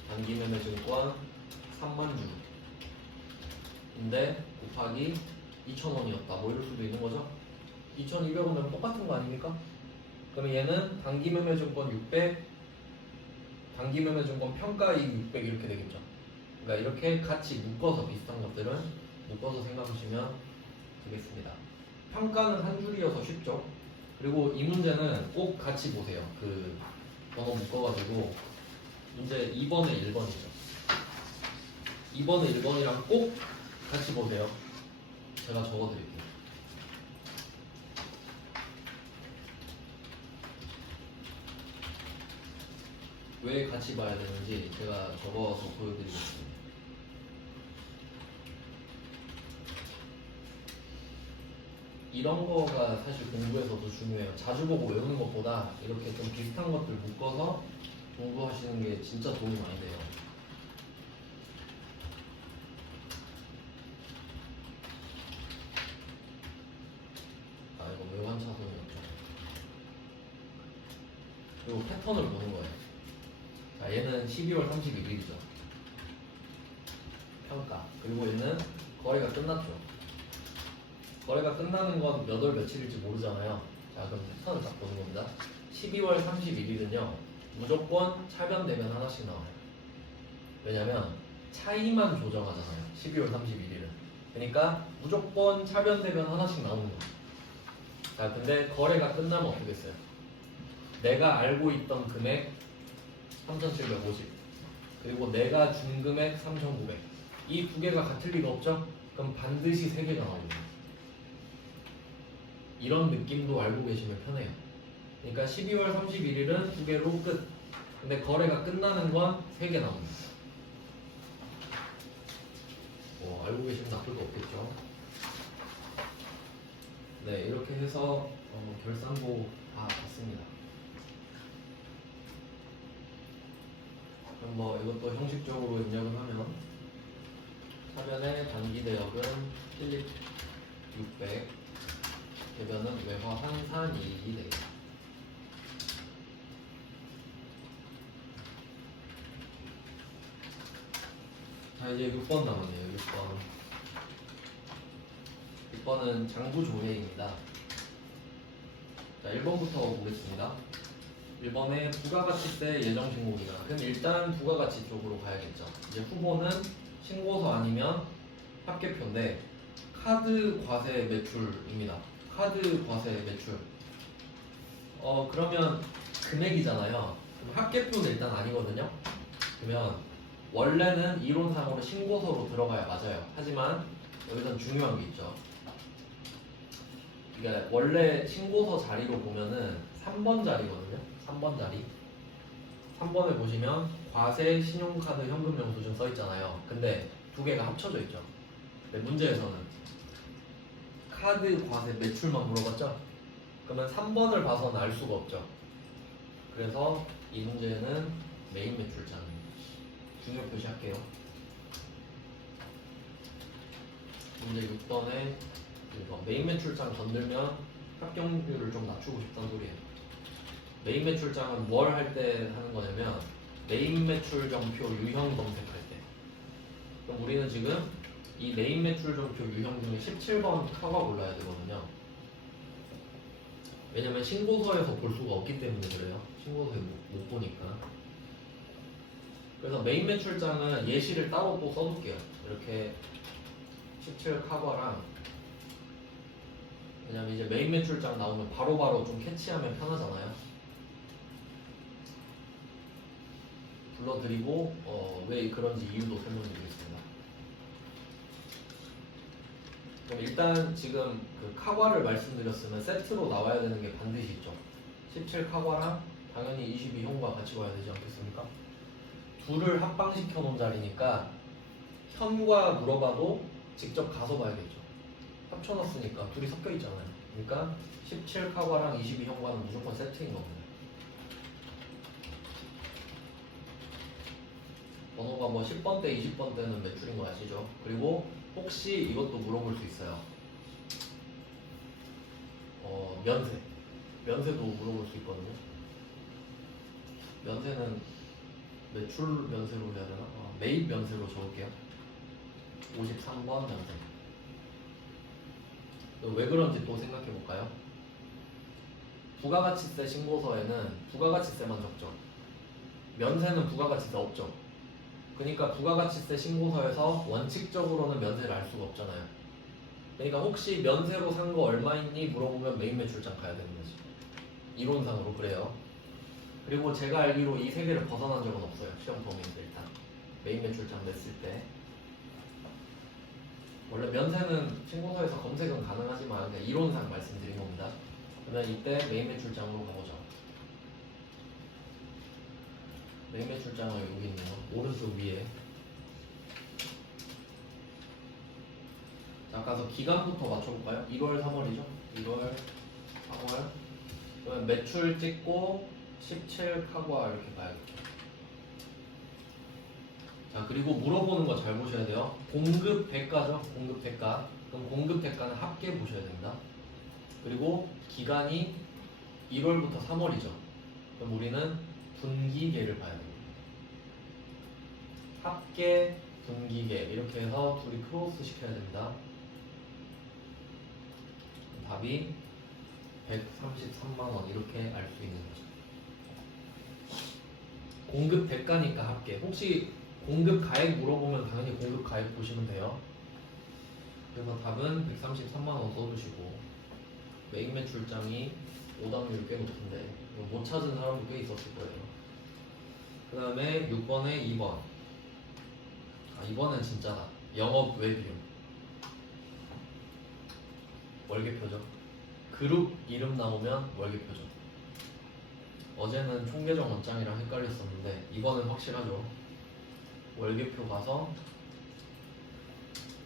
단기 매매 증권 3만 주인데 곱하기 2,000원이었다. 뭐 이럴 수도 있는 거죠. 2,200원이면 똑같은 거 아닙니까? 그러면 얘는 단기 매매 증권 600, 단기 매매 증권 평가이익 600 이렇게 되겠죠. 그러니까 이렇게 같이 묶어서 비슷한 것들은 묶어서 생각하시면 되겠습니다. 평가는 한 줄이어서 쉽죠. 그리고 이 문제는 꼭 같이 보세요. 그 번호 묶어가지고 문제 2번에 1번이죠. 2번에 1번이랑 꼭 같이 보세요. 제가 적어드릴게요. 왜 같이 봐야 되는지 제가 적어서 보여드리겠습니다. 이런 거가 사실 공부에서도 중요해요. 자주 보고 외우는 것보다 이렇게 좀 비슷한 것들 묶어서 공부하시는 게 진짜 도움이 많이 돼요. 아, 이거 외환차손이었죠. 그리고 패턴을 보는 거예요. 자, 얘는 12월 31일이죠. 평가. 그리고 얘는 거래가 끝났죠. 거래가 끝나는 건 몇 월 며칠일지 모르잖아요. 자, 그럼 패턴을 딱 보는 겁니다. 12월 31일은요 무조건 차변 대변 하나씩 나와요. 왜냐면 차이만 조정하잖아요. 12월 31일은. 그러니까 무조건 차변 대변 하나씩 나오는 거예요. 자, 근데 거래가 끝나면 어떻겠어요? 내가 알고 있던 금액 3,750 그리고 내가 준 금액 3,900 이 두 개가 같을 리가 없죠? 그럼 반드시 세 개가 나옵니다. 이런 느낌도 알고 계시면 편해요. 그러니까 12월 31일은 두 개로 끝. 근데 거래가 끝나는 건 세 개 나옵니다. 알고 계시면 나쁠 거 없겠죠. 네, 이렇게 해서 결산보 다 봤습니다. 그럼 뭐 이것도 형식적으로 입력을 하면 차변의 단기 대역은 필립 600 대변은 외화 한산 이익이 돼요. 자, 이제 6번 남았네요. 6번은 장부 조회입니다. 자, 1번부터 보겠습니다. 1번에 부가가치세 예정 신고기간. 그럼 일단 부가가치 쪽으로 가야겠죠. 이제 후보는 신고서 아니면 합계표인데 카드 과세 매출입니다. 카드 과세 매출. 그러면 금액이잖아요. 그럼 합계표는 일단 아니거든요. 그러면 원래는 이론상으로 신고서로 들어가야 맞아요. 하지만 여기선 중요한 게 있죠. 그러니까 원래 신고서 자리로 보면은 3번 자리거든요. 3번 자리. 3번을 보시면 과세, 신용카드, 현금 영수증 써 있잖아요. 근데 두 개가 합쳐져 있죠. 근데 문제에서는 카드 과세 매출만 물어봤죠? 그러면 3번을 봐서는 알 수가 없죠. 그래서 이 문제는 메인 매출장 중요 표시할게요. 문제 6번에 메인 매출장 건들면 합격률을 좀 낮추고 싶다는 소리예요. 메인 매출장은 뭘 할 때 하는 거냐면 메인 매출정표 유형 검색할 때. 그럼 우리는 지금 이 메인 매출정표 유형 중에 17번 카가 올라야 되거든요. 왜냐면 신고서에서 볼 수가 없기 때문에 그래요. 신고서에 못 보니까. 그래서 메인 매출장은 예시를 따로 또 써둘게요. 이렇게 17 카바랑. 왜냐면 이제 메인 매출장 나오면 바로바로 좀 캐치하면 편하잖아요. 불러드리고 왜 그런지 이유도 설명드리겠습니다. 그럼 일단 지금 그 카과를 말씀드렸으면 세트로 나와야 되는 게 반드시 있죠. 17 카과랑 당연히 22 현과 같이 와야 되지 않겠습니까? 둘을 합방시켜 놓은 자리니까 현과 물어봐도 직접 가서 봐야겠죠. 합쳐놨으니까 둘이 섞여 있잖아요. 그러니까 17 카과랑 22 현과는 무조건 세트인 겁니다. 번호가 뭐 10번 때, 20번 때는 매출인 거 아시죠? 그리고 혹시 이것도 물어볼 수 있어요. 면세도 물어볼 수 있거든요. 면세는 매출 면세로 해야 되나? 매입 면세로 적을게요. 53번 면세. 왜 그런지 또 생각해 볼까요? 부가가치세 신고서에는 부가가치세만 적죠. 면세는 부가가치세 없죠. 그러니까 부가가치세 신고서에서 원칙적으로는 면세를 알 수가 없잖아요. 그러니까 혹시 면세로 산 거 얼마 있니 물어보면 메인 매출장 가야 되는 거지. 이론상으로 그래요. 그리고 제가 알기로 이 세 개를 벗어난 적은 없어요. 시험 범위에서 일단 메인 매출장 냈을 때. 원래 면세는 신고서에서 검색은 가능하지만 그냥 이론상 말씀드린 겁니다. 그러면 이때 메인 매출장으로 가보자. 메인 매출장은 여기 있네요. 오른쪽 위에. 자, 가서 기간부터 맞춰볼까요? 1월, 3월이죠? 1월, 3월. 그러면 매출 찍고 17 카고아 이렇게 봐야겠죠. 자, 그리고 물어보는 거 잘 보셔야 돼요. 공급 대가죠? 공급 대가. 그럼 공급 대가는 합계 보셔야 됩니다. 그리고 기간이 1월부터 3월이죠. 그럼 우리는 분기계를 봐야 됩니다. 합계, 분기계 이렇게 해서 둘이 크로스 시켜야 됩니다. 답이 133만 원 이렇게 알 수 있는 거죠. 공급 대가니까 합계. 혹시 공급 가액 물어보면 당연히 공급 가액 보시면 돼요. 그래서 답은 133만 원 써주시고 메인 매출장이 오답률이 꽤 높은데 못 찾은 사람도 꽤 있었을 거예요. 그 다음에 6번에 2번. 아, 이번엔 진짜다. 영업 외 비용. 월계표죠. 그룹 이름 나오면 월계표죠. 어제는 총계정 원장이랑 헷갈렸었는데 이거는 확실하죠. 월계표 가서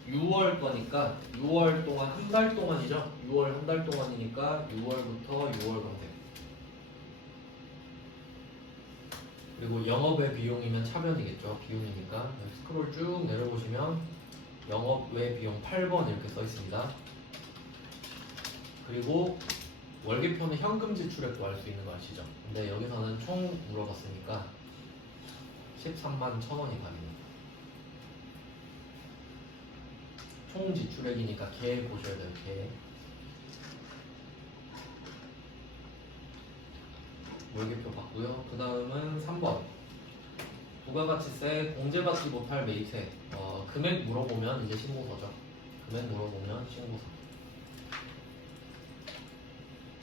6월 거니까 6월 동안 한 달 동안이죠. 6월 한 달 동안이니까 6월부터 6월 검색. 그리고 영업외 비용이면 차변이겠죠. 비용이니까 스크롤 쭉 내려보시면 영업외 비용 8번 이렇게 써 있습니다. 그리고 월계표는 현금 지출액도 알 수 있는 거 아시죠? 근데 여기서는 총 물어봤으니까 13만 1,000원이 답입니다. 총 지출액이니까 계획 보셔야 돼요. 계획. 월계표 봤고요. 그 다음은 3번. 부가가치세 공제받지 못할 매입세. 금액 물어보면 이제 신고서죠. 금액 물어보면 신고서.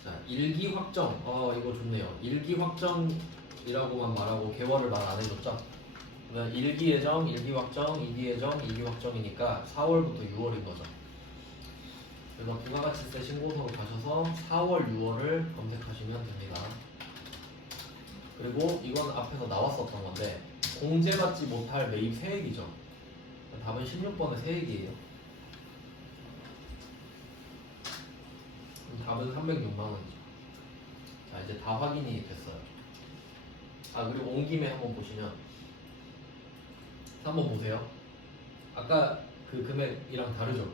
자, 일기 확정. 이거 좋네요. 일기 확정이라고만 말하고 개월을 말 안 해줬죠. 그러면 일기 예정, 일기 확정, 2기 예정, 2기 확정이니까 4월부터 6월인 거죠. 그래서 부가가치세 신고서로 가셔서 4월, 6월을 검색하시면 됩니다. 그리고 이건 앞에서 나왔었던 건데 공제받지 못할 매입 세액이죠. 답은 16번의 세액이에요. 답은 306만 원이죠. 자, 이제 다 확인이 됐어요. 아, 그리고 온 김에 한번 보시면 한번 보세요. 아까 그 금액이랑 다르죠?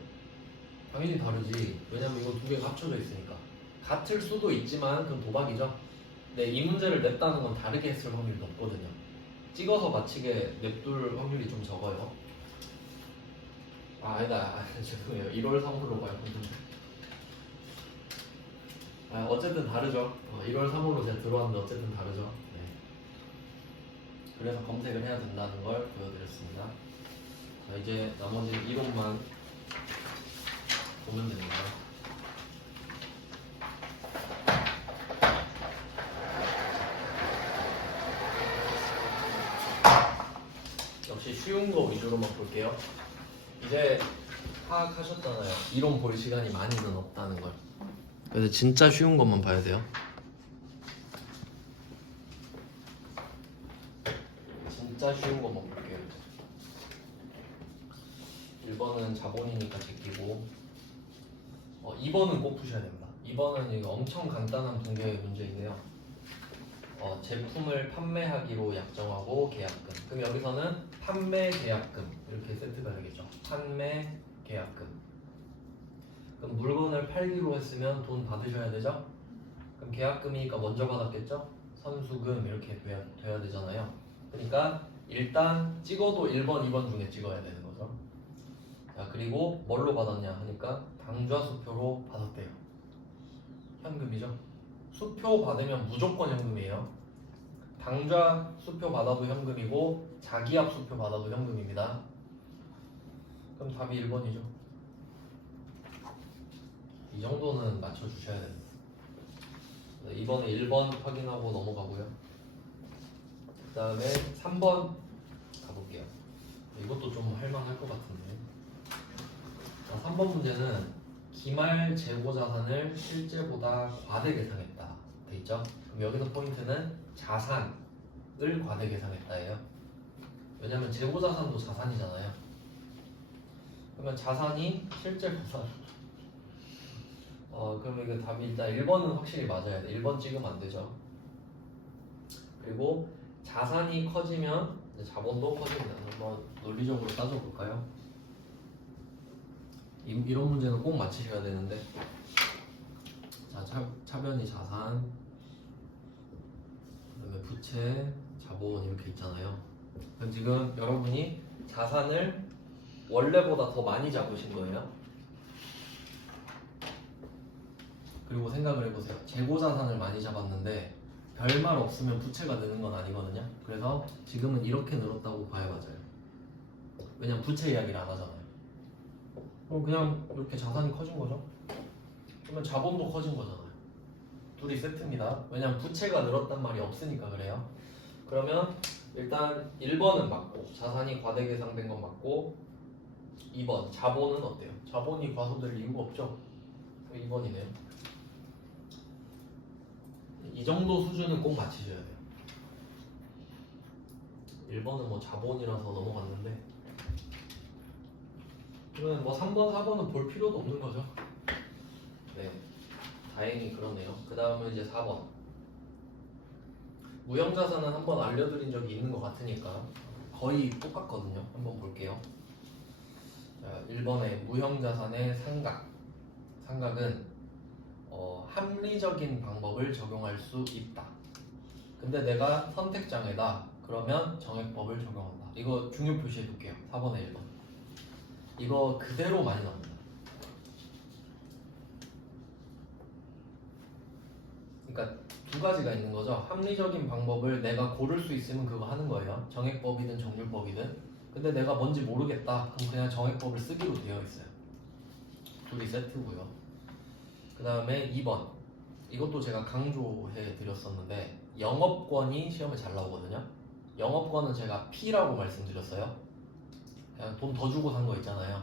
당연히 다르지. 왜냐면 이건 두 개가 합쳐져 있으니까. 같을 수도 있지만 그건 도박이죠. 근데 이 문제를 냈다는 건 다르게 했을 확률이 높거든요. 찍어서 맞히게 냅둘 확률이 좀 적어요. 아니다. 죄송해요. 1월 3월로 가요. 어쨌든 다르죠. 1월 3월로 제가 들어왔는데 어쨌든 다르죠. 네. 그래서 검색을 해야 된다는 걸 보여드렸습니다. 자, 이제 나머지 이론만 보면 됩니다. 역시 쉬운 거 위주로만 볼게요. 이제 파악하셨잖아요. 이론 볼 시간이 많이는 없다는 걸. 그래서 진짜 쉬운 것만 봐야 돼요. 진짜 쉬운 것만 볼게요. 1번은 자본이니까 제끼고 2번은 꼭 푸셔야 됩니다. 2번은 이거 엄청 간단한 두 개의 문제인데요. 제품을 판매하기로 약정하고 계약금. 그럼 여기서는 판매 계약금 이렇게 세트가 되겠죠. 판매 계약금. 그럼 물건을 팔기로 했으면 돈 받으셔야 되죠? 그럼 계약금이니까 먼저 받았겠죠? 선수금 이렇게 돼야 되잖아요. 그러니까 일단 찍어도 1번, 2번 중에 찍어야 되는 거죠. 자, 그리고 뭘로 받았냐 하니까 당좌 수표로 받았대요. 현금이죠. 수표 받으면 무조건 현금이에요. 당좌 수표 받아도 현금이고 자기압 수표 받아도 현금입니다. 그럼 답이 1번이죠. 이 정도는 맞춰주셔야 됩니다. 네, 이번에 1번 확인하고 넘어가고요. 그 다음에 3번 가볼게요. 이것도 좀 할만할 것 같은데. 3번 문제는 기말 재고자산을 실제보다 과대 계상했다 돼 있죠. 그럼 여기서 포인트는 자산을 과대 계상했다예요. 왜냐면 재고자산도 자산이잖아요. 그러면 자산이 실제보다 그럼 이거 답이 일단 1번은 확실히 맞아야 돼. 1번 찍으면 안 되죠. 그리고 자산이 커지면 이제 자본도 커집니다. 한번 논리적으로 따져볼까요? 이런 문제는 꼭 맞히셔야 되는데. 자, 차변이 자산, 그다음에 부채, 자본 이렇게 있잖아요. 그럼 지금 여러분이 자산을 원래보다 더 많이 잡으신 거예요. 그리고 생각을 해보세요. 재고자산을 많이 잡았는데 별말 없으면 부채가 느는 건 아니거든요. 그래서 지금은 이렇게 늘었다고 봐야 맞아요. 왜냐면 부채 이야기를 안 하잖아요. 그럼 그냥 이렇게 자산이 커진 거죠. 그러면 자본도 커진 거잖아요. 둘이 세트입니다. 왜냐면 부채가 늘었단 말이 없으니까 그래요. 그러면 일단 1번은 맞고 자산이 과대 계상된 건 맞고 2번 자본은 어때요? 자본이 과소될 이유가 없죠. 2번이네요. 이 정도 수준은 꼭 맞히셔야 돼요. 1번은 뭐 자본이라서 넘어갔는데 그러면 뭐 3번, 4번은 볼 필요도 없는 거죠. 네, 다행히 그러네요. 그 다음은 이제 4번 무형자산은 한번 알려드린 적이 있는 것 같으니까 거의 똑같거든요. 한번 볼게요. 자, 1번에 무형자산의 상각은 합리적인 방법을 적용할 수 있다. 근데 내가 선택장애다. 그러면 정액법을 적용한다. 이거 중요 표시해 볼게요. 4번에 1번. 이거 그대로 많이 나옵니다. 그러니까 두 가지가 있는 거죠. 합리적인 방법을 내가 고를 수 있으면 그거 하는 거예요. 정액법이든 정률법이든. 근데 내가 뭔지 모르겠다. 그럼 그냥 정액법을 쓰기로 되어 있어요. 둘이 세트고요. 그 다음에 2번. 이것도 제가 강조해 드렸었는데 영업권이 시험에 잘 나오거든요. 영업권은 제가 P라고 말씀드렸어요. 그냥 돈 더 주고 산 거 있잖아요.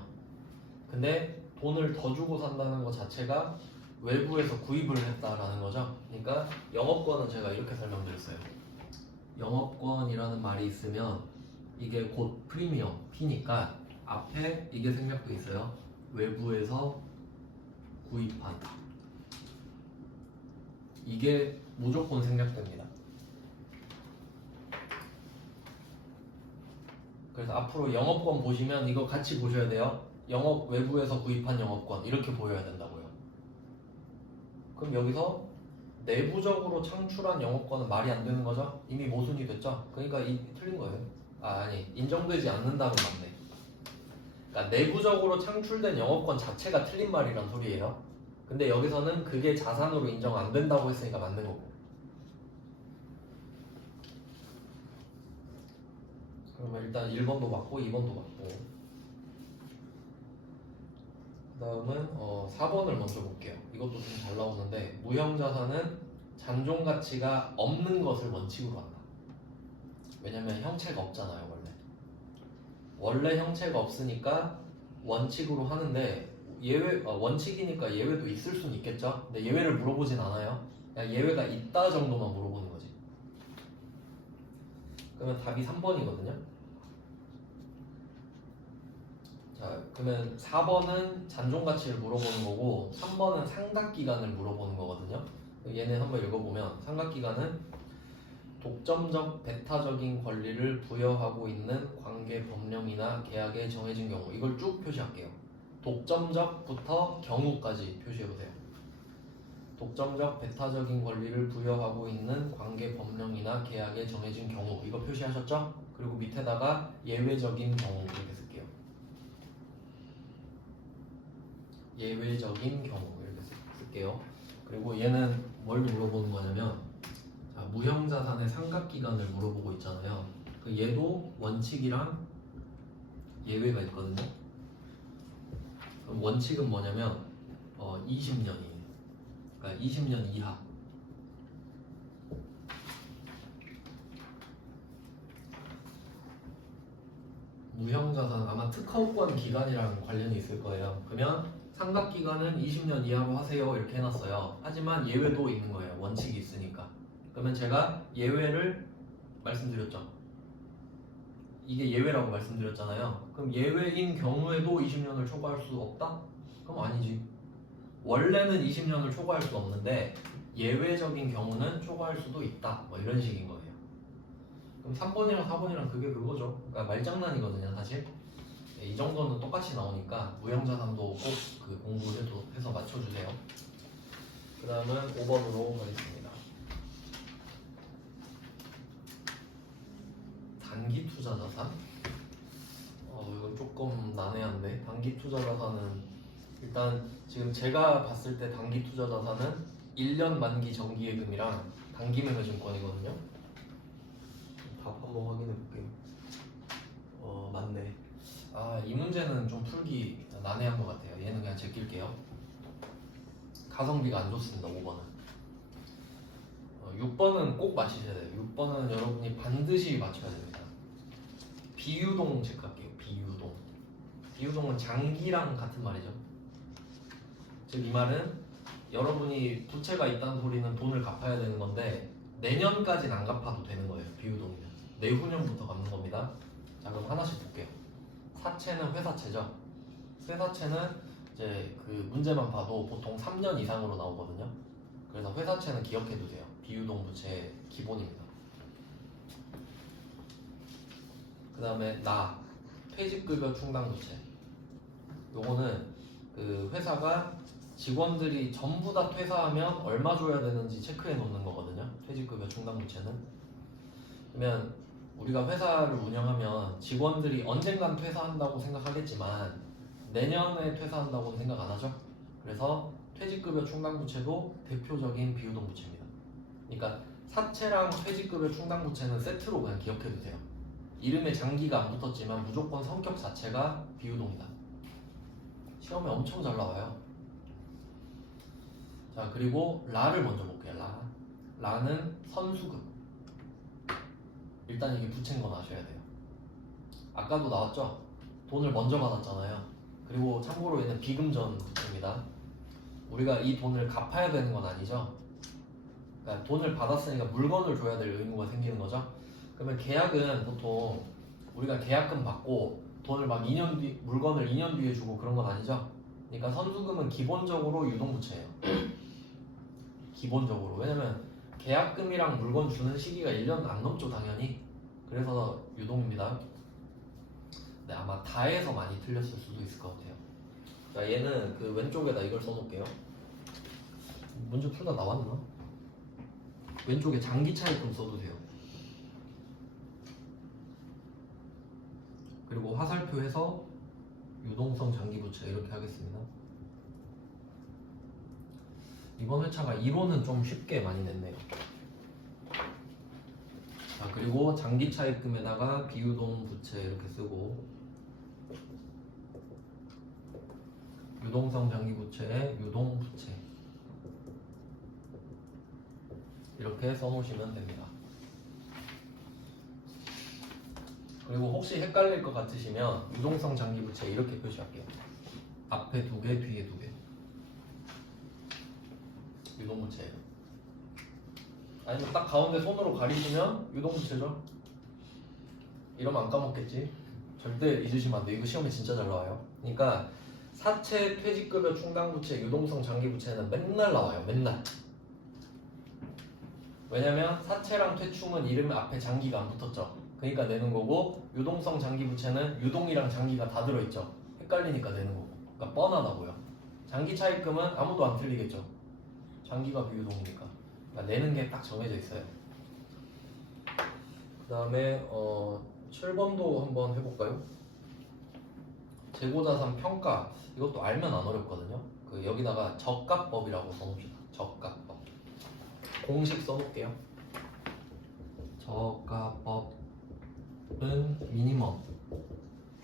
근데 돈을 더 주고 산다는 것 자체가 외부에서 구입을 했다라는 거죠. 그러니까 영업권은 제가 이렇게 설명드렸어요. 영업권이라는 말이 있으면 이게 곧 프리미엄 P니까 앞에 이게 생략돼 있어요. 외부에서 구입한. 이게 무조건 생략됩니다. 그래서 앞으로 영업권 보시면 이거 같이 보셔야 돼요. 영업 외부에서 구입한 영업권 이렇게 보여야 된다고요. 그럼 여기서 내부적으로 창출한 영업권은 말이 안 되는 거죠? 이미 모순이 됐죠? 그러니까 틀린 거예요. 아니 인정되지 않는다면 맞네. 그러니까 내부적으로 창출된 영업권 자체가 틀린 말이란 소리예요. 근데 여기서는 그게 자산으로 인정 안 된다고 했으니까 맞는 거고. 그러면 일단 1번도 맞고 2번도 맞고. 그 다음은 4번을 먼저 볼게요. 이것도 좀 잘 나오는데 무형자산은 잔존가치가 없는 것을 원칙으로 한다. 왜냐면 형체가 없잖아요. 원래 형체가 없으니까 원칙으로 하는데 원칙이니까 예외도 있을 수는 있겠죠. 근데 예외를 물어보진 않아요. 그냥 예외가 있다 정도만 물어보는 거지. 그러면 답이 3번이거든요. 자, 그러면 4번은 잔존가치를 물어보는 거고 3번은 상각기간을 물어보는 거거든요. 얘는 한번 읽어보면 상각기간은 독점적 배타적인 권리를 부여하고 있는 관계 법령이나 계약에 정해진 경우. 이걸 쭉 표시할게요. 독점적부터 경우까지 표시해보세요. 독점적 배타적인 권리를 부여하고 있는 관계 법령이나 계약에 정해진 경우. 이거 표시하셨죠? 그리고 밑에다가 예외적인 경우 이렇게 쓸게요. 예외적인 경우 이렇게 쓸게요. 그리고 얘는 뭘 물어보는 거냐면 무형자산의 상각기간을 물어보고 있잖아요. 그 얘도 원칙이랑 예외가 있거든요. 그럼 원칙은 뭐냐면 20년이에요. 그러니까 20년 이하. 무형자산 아마 특허권 기간이랑 관련이 있을 거예요. 그러면 상각기간은 20년 이하로 하세요 이렇게 해놨어요. 하지만 예외도 있는 거예요. 원칙이 있으니까. 그러면 제가 예외를 말씀드렸죠. 이게 예외라고 말씀드렸잖아요. 그럼 예외인 경우에도 20년을 초과할 수 없다? 그럼 아니지. 원래는 20년을 초과할 수 없는데 예외적인 경우는 초과할 수도 있다. 뭐 이런 식인 거예요. 그럼 3번이랑 4번이랑 그게 그거죠. 그러니까 말장난이거든요, 사실. 이 정도는 똑같이 나오니까 무형자산도 꼭 그 공부해서 맞춰주세요. 그 다음은 5번으로 가겠습니다. 단기 투자 자산. 이거 조금 난해한데. 단기 투자 자산은 일단 지금 제가 봤을 때 단기 투자 자산은 1년 만기 정기예금이랑 단기 매매증권이거든요. 답 한번 확인해 볼게요. 맞네. 이 문제는 좀 풀기 난해한 것 같아요. 얘는 그냥 제낄게요. 가성비가 안 좋습니다. 5번은. 6번은 꼭 맞히셔야 돼요. 6번은 여러분이 반드시 맞춰야 됩니다. 비유동 체크할게요. 비유동. 비유동은 장기랑 같은 말이죠. 즉 이 말은 여러분이 부채가 있다는 소리는 돈을 갚아야 되는 건데 내년까지는 안 갚아도 되는 거예요. 비유동이면 내후년부터 갚는 겁니다. 자, 그럼 하나씩 볼게요. 사채는 회사채죠. 회사채는 이제 그 문제만 봐도 보통 3년 이상으로 나오거든요. 그래서 회사채는 기억해 두세요. 비유동 부채의 기본입니다. 그 다음에 퇴직급여 충당 부채. 요거는 그 회사가 직원들이 전부 다 퇴사하면 얼마 줘야 되는지 체크해 놓는 거거든요. 퇴직급여 충당 부채는. 그러면 우리가 회사를 운영하면 직원들이 언젠간 퇴사한다고 생각하겠지만 내년에 퇴사한다고는 생각 안 하죠. 그래서 퇴직급여 충당 부채도 대표적인 비유동 부채입니다. 그러니까 사채랑 퇴직급여 충당 부채는 세트로 그냥 기억해 두세요. 이름에 장기가 안 붙었지만 무조건 성격 자체가 비유동이다. 시험에 엄청 잘 나와요. 자, 그리고 라를 먼저 볼게요. 라는 선수급. 일단 이게 부채인 건 아셔야 돼요. 아까도 나왔죠? 돈을 먼저 받았잖아요. 그리고 참고로 얘는 비금전 부채입니다. 우리가 이 돈을 갚아야 되는 건 아니죠. 그러니까 돈을 받았으니까 물건을 줘야 될 의무가 생기는 거죠. 그러면 계약은 보통 우리가 계약금 받고 돈을 막 2년 뒤 물건을 2년 뒤에 주고 그런 건 아니죠. 그러니까 선수금은 기본적으로 유동부채예요. 기본적으로. 왜냐면 계약금이랑 물건 주는 시기가 1년 안 넘죠, 당연히. 그래서 유동입니다. 네, 아마 다에서 많이 틀렸을 수도 있을 것 같아요. 자, 얘는 그 왼쪽에다 이걸 써놓을게요. 문제 풀다 나왔나? 왼쪽에 장기 차입금 써두세요. 그리고 화살표에서 유동성 장기부채 이렇게 하겠습니다. 이번 회차가 이론은 좀 쉽게 많이 냈네요. 자, 그리고 장기 차입금에다가 비유동 부채 이렇게 쓰고 유동성 장기 부채에 유동 부채 이렇게 써놓으시면 됩니다. 그리고 혹시 헷갈릴 것 같으시면 유동성 장기 부채 이렇게 표시할게요. 앞에 2개, 뒤에 2개. 유동부채예요. 아니면 딱 가운데 손으로 가리시면 유동부채죠. 이러면 안 까먹겠지. 절대 잊으시면 안 돼요. 이거 시험에 진짜 잘 나와요. 그러니까 사채, 퇴직급여, 충당부채, 유동성 장기부채는 맨날 나와요. 맨날. 왜냐면 사채랑 퇴충은 이름 앞에 장기가 안 붙었죠. 그러니까 내는 거고 유동성 장기부채는 유동이랑 장기가 다 들어있죠. 헷갈리니까 내는 거고. 그러니까 뻔하다고요. 장기 차입금은 아무도 안 틀리겠죠. 장기가 비유동이니까. 그러니까 내는 게 딱 정해져 있어요. 그 다음에 7번도 한번 해볼까요? 재고자산 평가. 이것도 알면 안 어렵거든요. 그 여기다가 적각법이라고 써놓읍시다. 적각법. 공식 써놓을게요. 저가법은 미니멈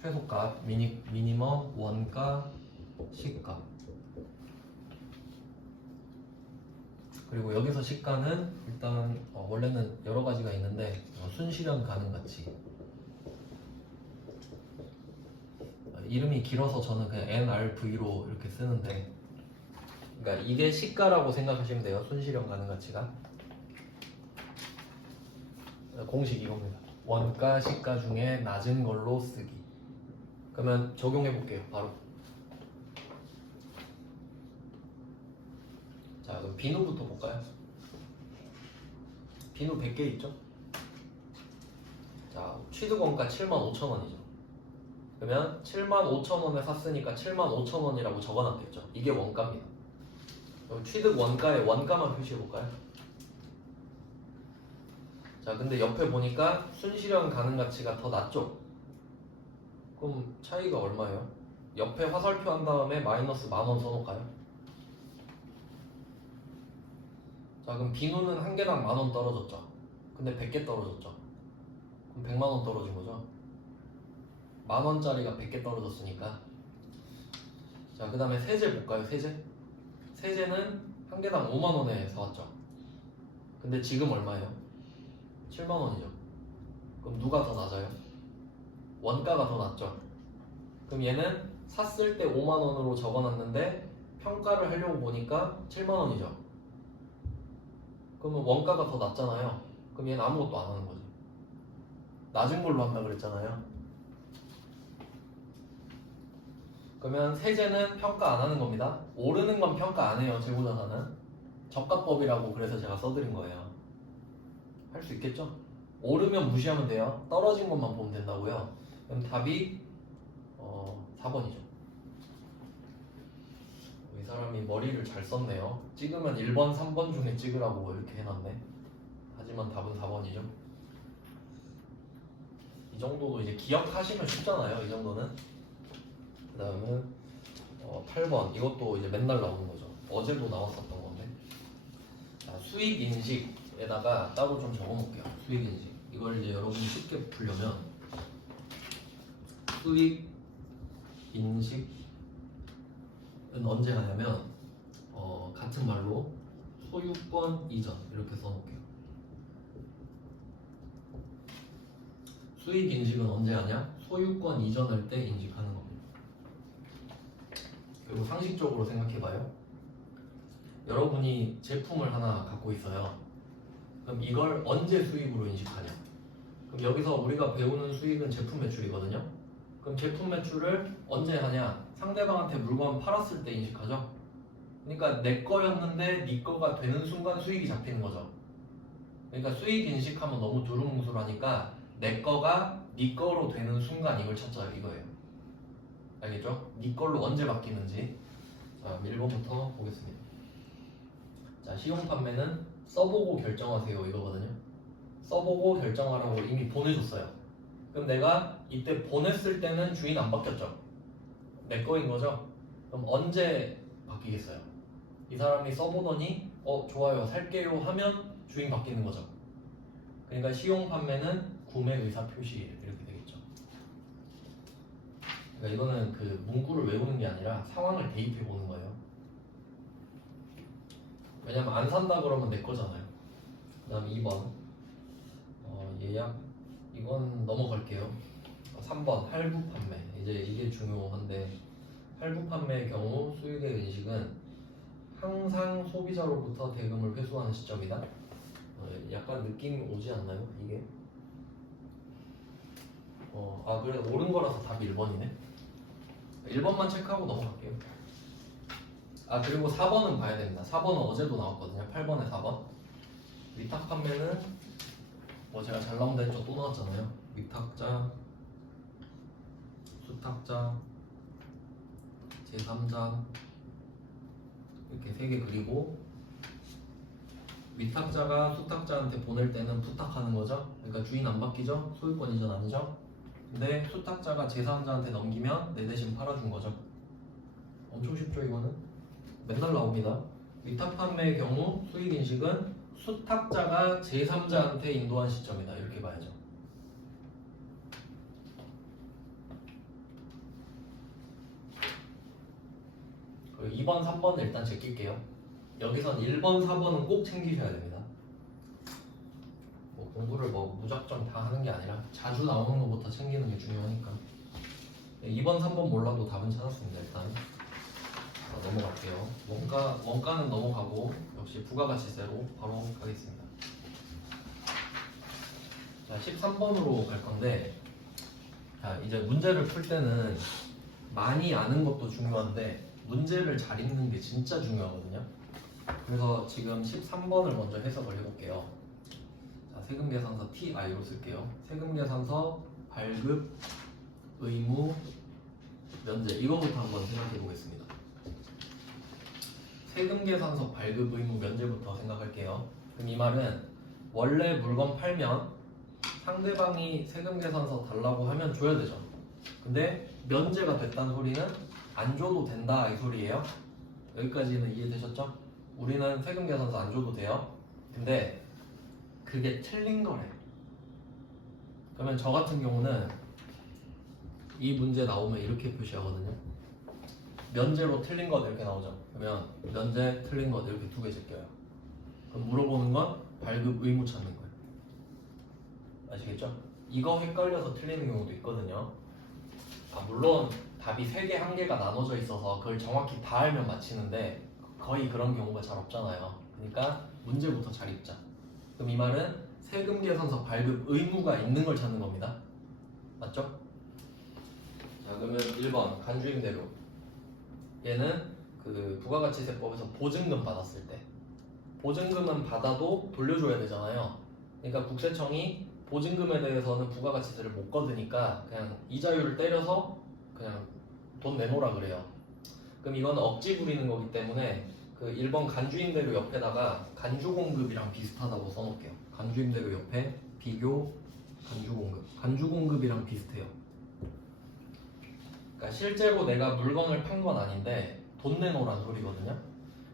최소값 미니멈 원가 시가 그리고 여기서 시가는 일단 원래는 여러 가지가 있는데 순실현 가능 가치 이름이 길어서 저는 그냥 NRV로 이렇게 쓰는데 그러니까 이게 시가라고 생각하시면 돼요. 순실현 가능 가치가 공식 이겁니다. 원가 시가 중에 낮은 걸로 쓰기. 그러면 적용해 볼게요. 바로. 자, 그럼 비누부터 볼까요? 비누 100개 있죠? 자, 취득 원가 75,000원이죠. 그러면 75,000원에 샀으니까 75,000원이라고 적어놨겠죠. 이게 원가입니다. 그럼 취득 원가의 원가만 표시해 볼까요? 자, 근데 옆에 보니까 순실현 가능 가치가 더 낮죠? 그럼 차이가 얼마예요? 옆에 화살표 한 다음에 마이너스 10,000원 써놓을까요? 자, 그럼 비누는 한 개당 10,000원 떨어졌죠? 근데 100개 떨어졌죠? 그럼 100만원 떨어진 거죠? 10,000원짜리가 100개 떨어졌으니까. 자, 그 다음에 세제 볼까요? 세제? 세제는 한 개당 5만원에 사왔죠? 근데 지금 얼마예요? 7만원이죠. 그럼 누가 더 낮아요? 원가가 더 낮죠. 그럼 얘는 샀을 때 5만원으로 적어놨는데 평가를 하려고 보니까 7만원이죠. 그러면 원가가 더 낮잖아요. 그럼 얘는 아무것도 안 하는 거지. 낮은 걸로 한다 그랬잖아요. 그러면 세제는 평가 안 하는 겁니다. 오르는 건 평가 안 해요. 재고자산은 저가법이라고 그래서 제가 써드린 거예요. 할 수 있겠죠? 오르면 무시하면 돼요. 떨어진 것만 보면 된다고요. 그럼 답이 4번이죠. 이 사람이 머리를 잘 썼네요. 찍으면 1번, 3번 중에 찍으라고 이렇게 해놨네. 하지만 답은 4번이죠. 이 정도도 이제 기억하시면 쉽잖아요. 이 정도는. 그 다음에 8번 이것도 이제 맨날 나오는 거죠. 어제도 나왔었던 건데. 자, 수익 인식에다가 따로 좀 적어놓을게요. 수익 인식. 이걸 이제 여러분이 쉽게 풀려면 수익 인식은 언제 하냐면 같은 말로 소유권 이전 이렇게 써놓을게요. 수익 인식은 언제 하냐? 소유권 이전할 때 인식하는 겁니다. 그리고 상식적으로 생각해봐요. 여러분이 제품을 하나 갖고 있어요. 그럼 이걸 언제 수익으로 인식하냐? 그럼 여기서 우리가 배우는 수익은 제품 매출이거든요. 그럼 제품 매출을 언제 하냐? 상대방한테 물건 팔았을 때 인식하죠. 그러니까 내 거였는데 네 거가 되는 순간 수익이 잡히는 거죠. 그러니까 수익 인식하면 너무 두루뭉술하니까 내 거가 네 거로 되는 순간 이걸 찾자 이거예요. 알겠죠? 네 걸로 언제 바뀌는지. 자, 1번부터 보겠습니다. 자, 시용 판매는 써보고 결정하세요 이거거든요. 써보고 결정하라고 이미 보내줬어요. 그럼 내가 이때 보냈을 때는 주인 안 바뀌었죠? 내 거인 거죠? 그럼 언제 바뀌겠어요? 이 사람이 써보더니 좋아요 살게요 하면 주인 바뀌는 거죠. 그러니까 시용 판매는 구매 의사 표시 이렇게 되겠죠. 그러니까 이거는 그 문구를 외우는 게 아니라 상황을 대입해 보는 거예요. 왜냐면 안 산다 그러면 내 거잖아요. 그 다음 2번 예약 이건 넘어갈게요. 3번 할부 판매 이제 이게 중요한데 할부 판매의 경우 수익의 인식은 항상 소비자로부터 대금을 회수하는 시점이다. 약간 느낌 오지 않나요? 이게 그래 옳은 거라서 답이 1번이네. 1번만 체크하고 넘어갈게요. 그리고 4번은 봐야 됩니다. 4번은 어제도 나왔거든요. 8번에 4번 위탁 판매는 제가 잘 나온다 했죠. 또 나왔잖아요. 위탁자, 수탁자, 제3자 이렇게 3개 그리고 위탁자가 수탁자한테 보낼 때는 부탁하는 거죠. 그러니까 주인 안 바뀌죠. 소유권 이전 아니죠. 근데 수탁자가 제3자한테 넘기면 내 대신 팔아준 거죠. 엄청 쉽죠 이거는. 맨날 나옵니다. 위탁 판매의 경우 수익 인식은 수탁자가 제3자한테 인도한 시점이다 이렇게 봐야죠. 그리고 2번, 3번은 일단 제낄게요. 여기선 1번, 4번은 꼭 챙기셔야 됩니다. 뭐 공부를 뭐 무작정 다 하는 게 아니라 자주 나오는 것부터 챙기는 게 중요하니까. 2번, 3번 몰라도 답은 찾았습니다. 일단 넘어갈게요. 원가는 넘어가고 역시 부가가치세로 바로 가겠습니다. 자, 13번으로 갈 건데, 자, 이제 문제를 풀 때는 많이 아는 것도 중요한데 문제를 잘 읽는 게 진짜 중요하거든요. 그래서 지금 13번을 먼저 해석을 해볼게요. 자, 세금계산서 TI로 쓸게요. 세금계산서 발급, 의무, 면제 이거부터 한번 생각해 보겠습니다. 세금계산서 발급, 의무, 면제부터 생각할게요. 그럼 이 말은 원래 물건 팔면 상대방이 세금계산서 달라고 하면 줘야 되죠. 근데 면제가 됐다는 소리는 안 줘도 된다 이 소리예요. 여기까지는 이해되셨죠? 우리는 세금계산서 안 줘도 돼요. 근데 그게 틀린 거래. 그러면 저 같은 경우는 이 문제 나오면 이렇게 표시하거든요. 면제로 틀린 것 이렇게 나오죠. 그러면 면제 틀린 것 이렇게 두 개 제껴요. 그럼 물어보는 건 발급 의무 찾는 거예요. 아시겠죠? 이거 헷갈려서 틀리는 경우도 있거든요. 물론 답이 3개, 1개가 나눠져 있어서 그걸 정확히 다 알면 맞히는데 거의 그런 경우가 잘 없잖아요. 그러니까 문제부터 잘 읽자. 그럼 이 말은 세금계산서 발급 의무가 있는 걸 찾는 겁니다. 맞죠? 자, 그러면 1번 간주임대료. 얘는 그 부가가치세법에서 보증금 받았을 때 보증금은 받아도 돌려줘야 되잖아요. 그러니까 국세청이 보증금에 대해서는 부가가치세를 못 거두니까 그냥 이자율을 때려서 그냥 돈 내놓으라 그래요. 그럼 이건 억지 부리는 거기 때문에 그 1번 간주임대료 옆에다가 간주공급이랑 비슷하다고 써놓을게요. 간주임대료 옆에 비교 간주공급. 간주공급이랑 비슷해요. 그러니까 실제로 내가 물건을 판 건 아닌데 돈 내놓으란 소리거든요.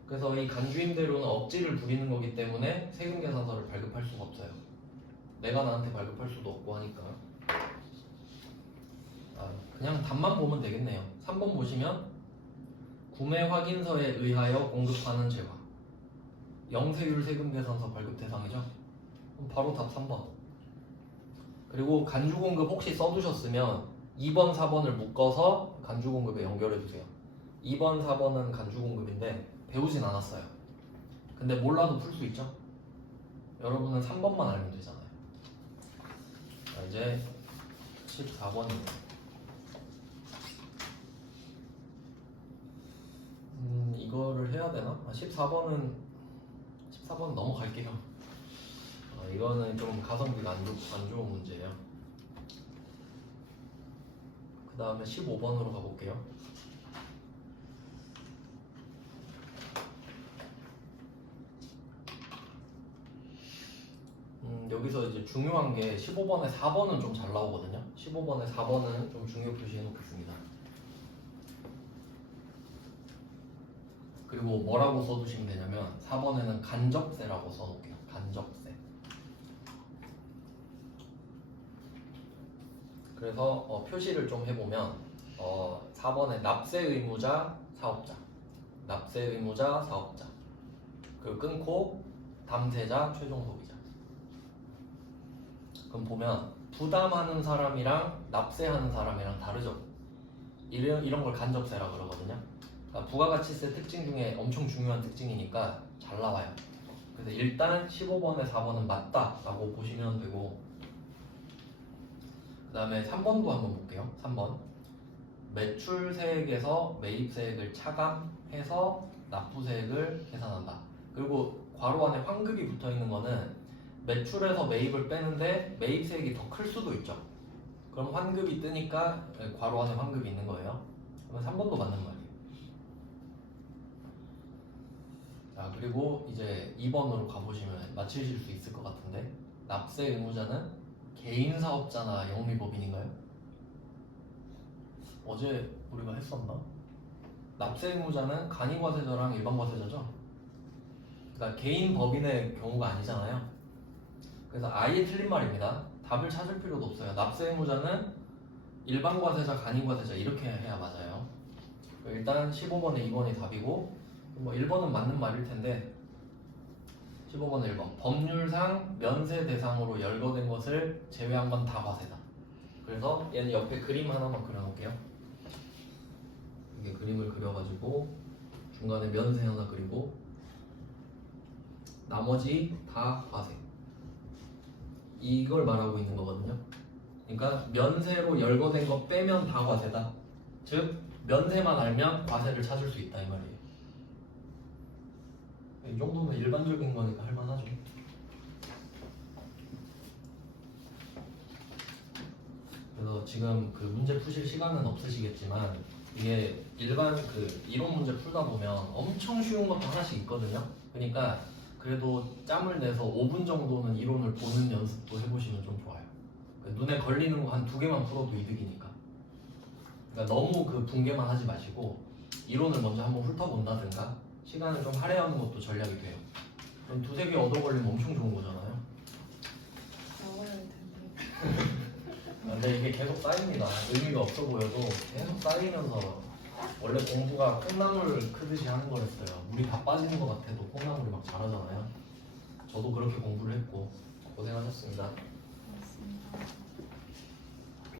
그래서 이 간주임대료는 억지를 부리는 거기 때문에 세금계산서를 발급할 수가 없어요. 내가 나한테 발급할 수도 없고 하니까. 그냥 답만 보면 되겠네요. 3번 보시면 구매 확인서에 의하여 공급하는 재화 영세율 세금계산서 발급 대상이죠. 그럼 바로 답 3번. 그리고 간주공급 혹시 써두셨으면 2번, 4번을 묶어서 간주공급에 연결해주세요. 2번, 4번은 간주공급인데 배우진 않았어요. 근데 몰라도 풀 수 있죠. 여러분은 3번만 알면 되잖아요. 자, 이제 14번입니다. 이거를 해야 되나? 14번은 넘어갈게요. 이거는 좀 가성비가 안 좋은 문제예요. 그 다음에 15번으로 가볼게요. 여기서 이제 중요한 게 15번에 4번은 좀 잘 나오거든요. 15번에 4번은 좀 중요 표시해 놓겠습니다. 그리고 뭐라고 써두시면 되냐면 4번에는 간접세라고 써놓을게요. 간접세. 그래서 표시를 좀 해보면 4번에 납세 의무자 사업자, 납세 의무자 사업자, 그리고 끊고 담세자 최종 소비자. 그럼 보면 부담하는 사람이랑 납세하는 사람이랑 다르죠. 이런 걸 간접세라 그러거든요. 그러니까 부가가치세 특징 중에 엄청 중요한 특징이니까 잘 나와요. 그래서 일단 15번에 4번은 맞다라고 보시면 되고, 그 다음에 3번도 한번 볼게요. 3번 매출세액에서 매입세액을 차감해서 납부세액을 계산한다. 그리고 괄호 안에 환급이 붙어있는 거는 매출에서 매입을 빼는데 매입세액이 더 클 수도 있죠. 그럼 환급이 뜨니까 괄호 안에 환급이 있는 거예요. 그러면 3번도 맞는 말이에요. 자, 그리고 이제 2번으로 가보시면 맞히실 수 있을 것 같은데, 납세 의무자는 개인 사업자나 영미법인인가요? 어제 우리가 했었나? 납세 의무자는 간이과세자랑 일반과세자죠? 그러니까 개인 법인의 경우가 아니잖아요. 그래서 아예 틀린 말입니다. 답을 찾을 필요도 없어요. 납세 의무자는 일반 과세자, 간인 과세자 이렇게 해야 맞아요. 일단 15번에 2번이 답이고 뭐 1번은 맞는 말일 텐데 15번에 1번 법률상 면세 대상으로 열거된 것을 제외한 건 다 과세다. 그래서 얘는 옆에 그림 하나만 그려놓을게요. 이게 그림을 그려가지고 중간에 면세 하나 그리고 나머지 다 과세. 이걸 말하고 있는 거거든요. 그러니까 면세로 열거된 거 빼면 다 과세다. 즉 면세만 알면 과세를 찾을 수 있다 이 말이에요. 이 정도면 일반적인 거니까 할만하죠. 그래서 지금 그 문제 푸실 시간은 없으시겠지만 이게 일반 그 이론 문제 풀다 보면 엄청 쉬운 것도 하나씩 있거든요. 그러니까 그래도 짬을 내서 5분 정도는 이론을 보는 연습도 해보시면 좀 좋아요. 눈에 걸리는 거 한 2개만 풀어도 이득이니까. 그러니까 너무 그 붕괴만 하지 마시고 이론을 먼저 한번 훑어본다든가 시간을 좀 할애하는 것도 전략이 돼요. 그럼 2-3개 얻어 걸리면 엄청 좋은 거잖아요. 나와야 할 텐데. 근데 이게 계속 쌓입니다. 의미가 없어 보여도 계속 쌓이면서 원래 공부가 콩나물 크듯이 하는 거랬어요. 물이 다 빠지는 것 같아도 콩나물이 막 자라잖아요. 저도 그렇게 공부를 했고 고생하셨습니다. 고맙습니다.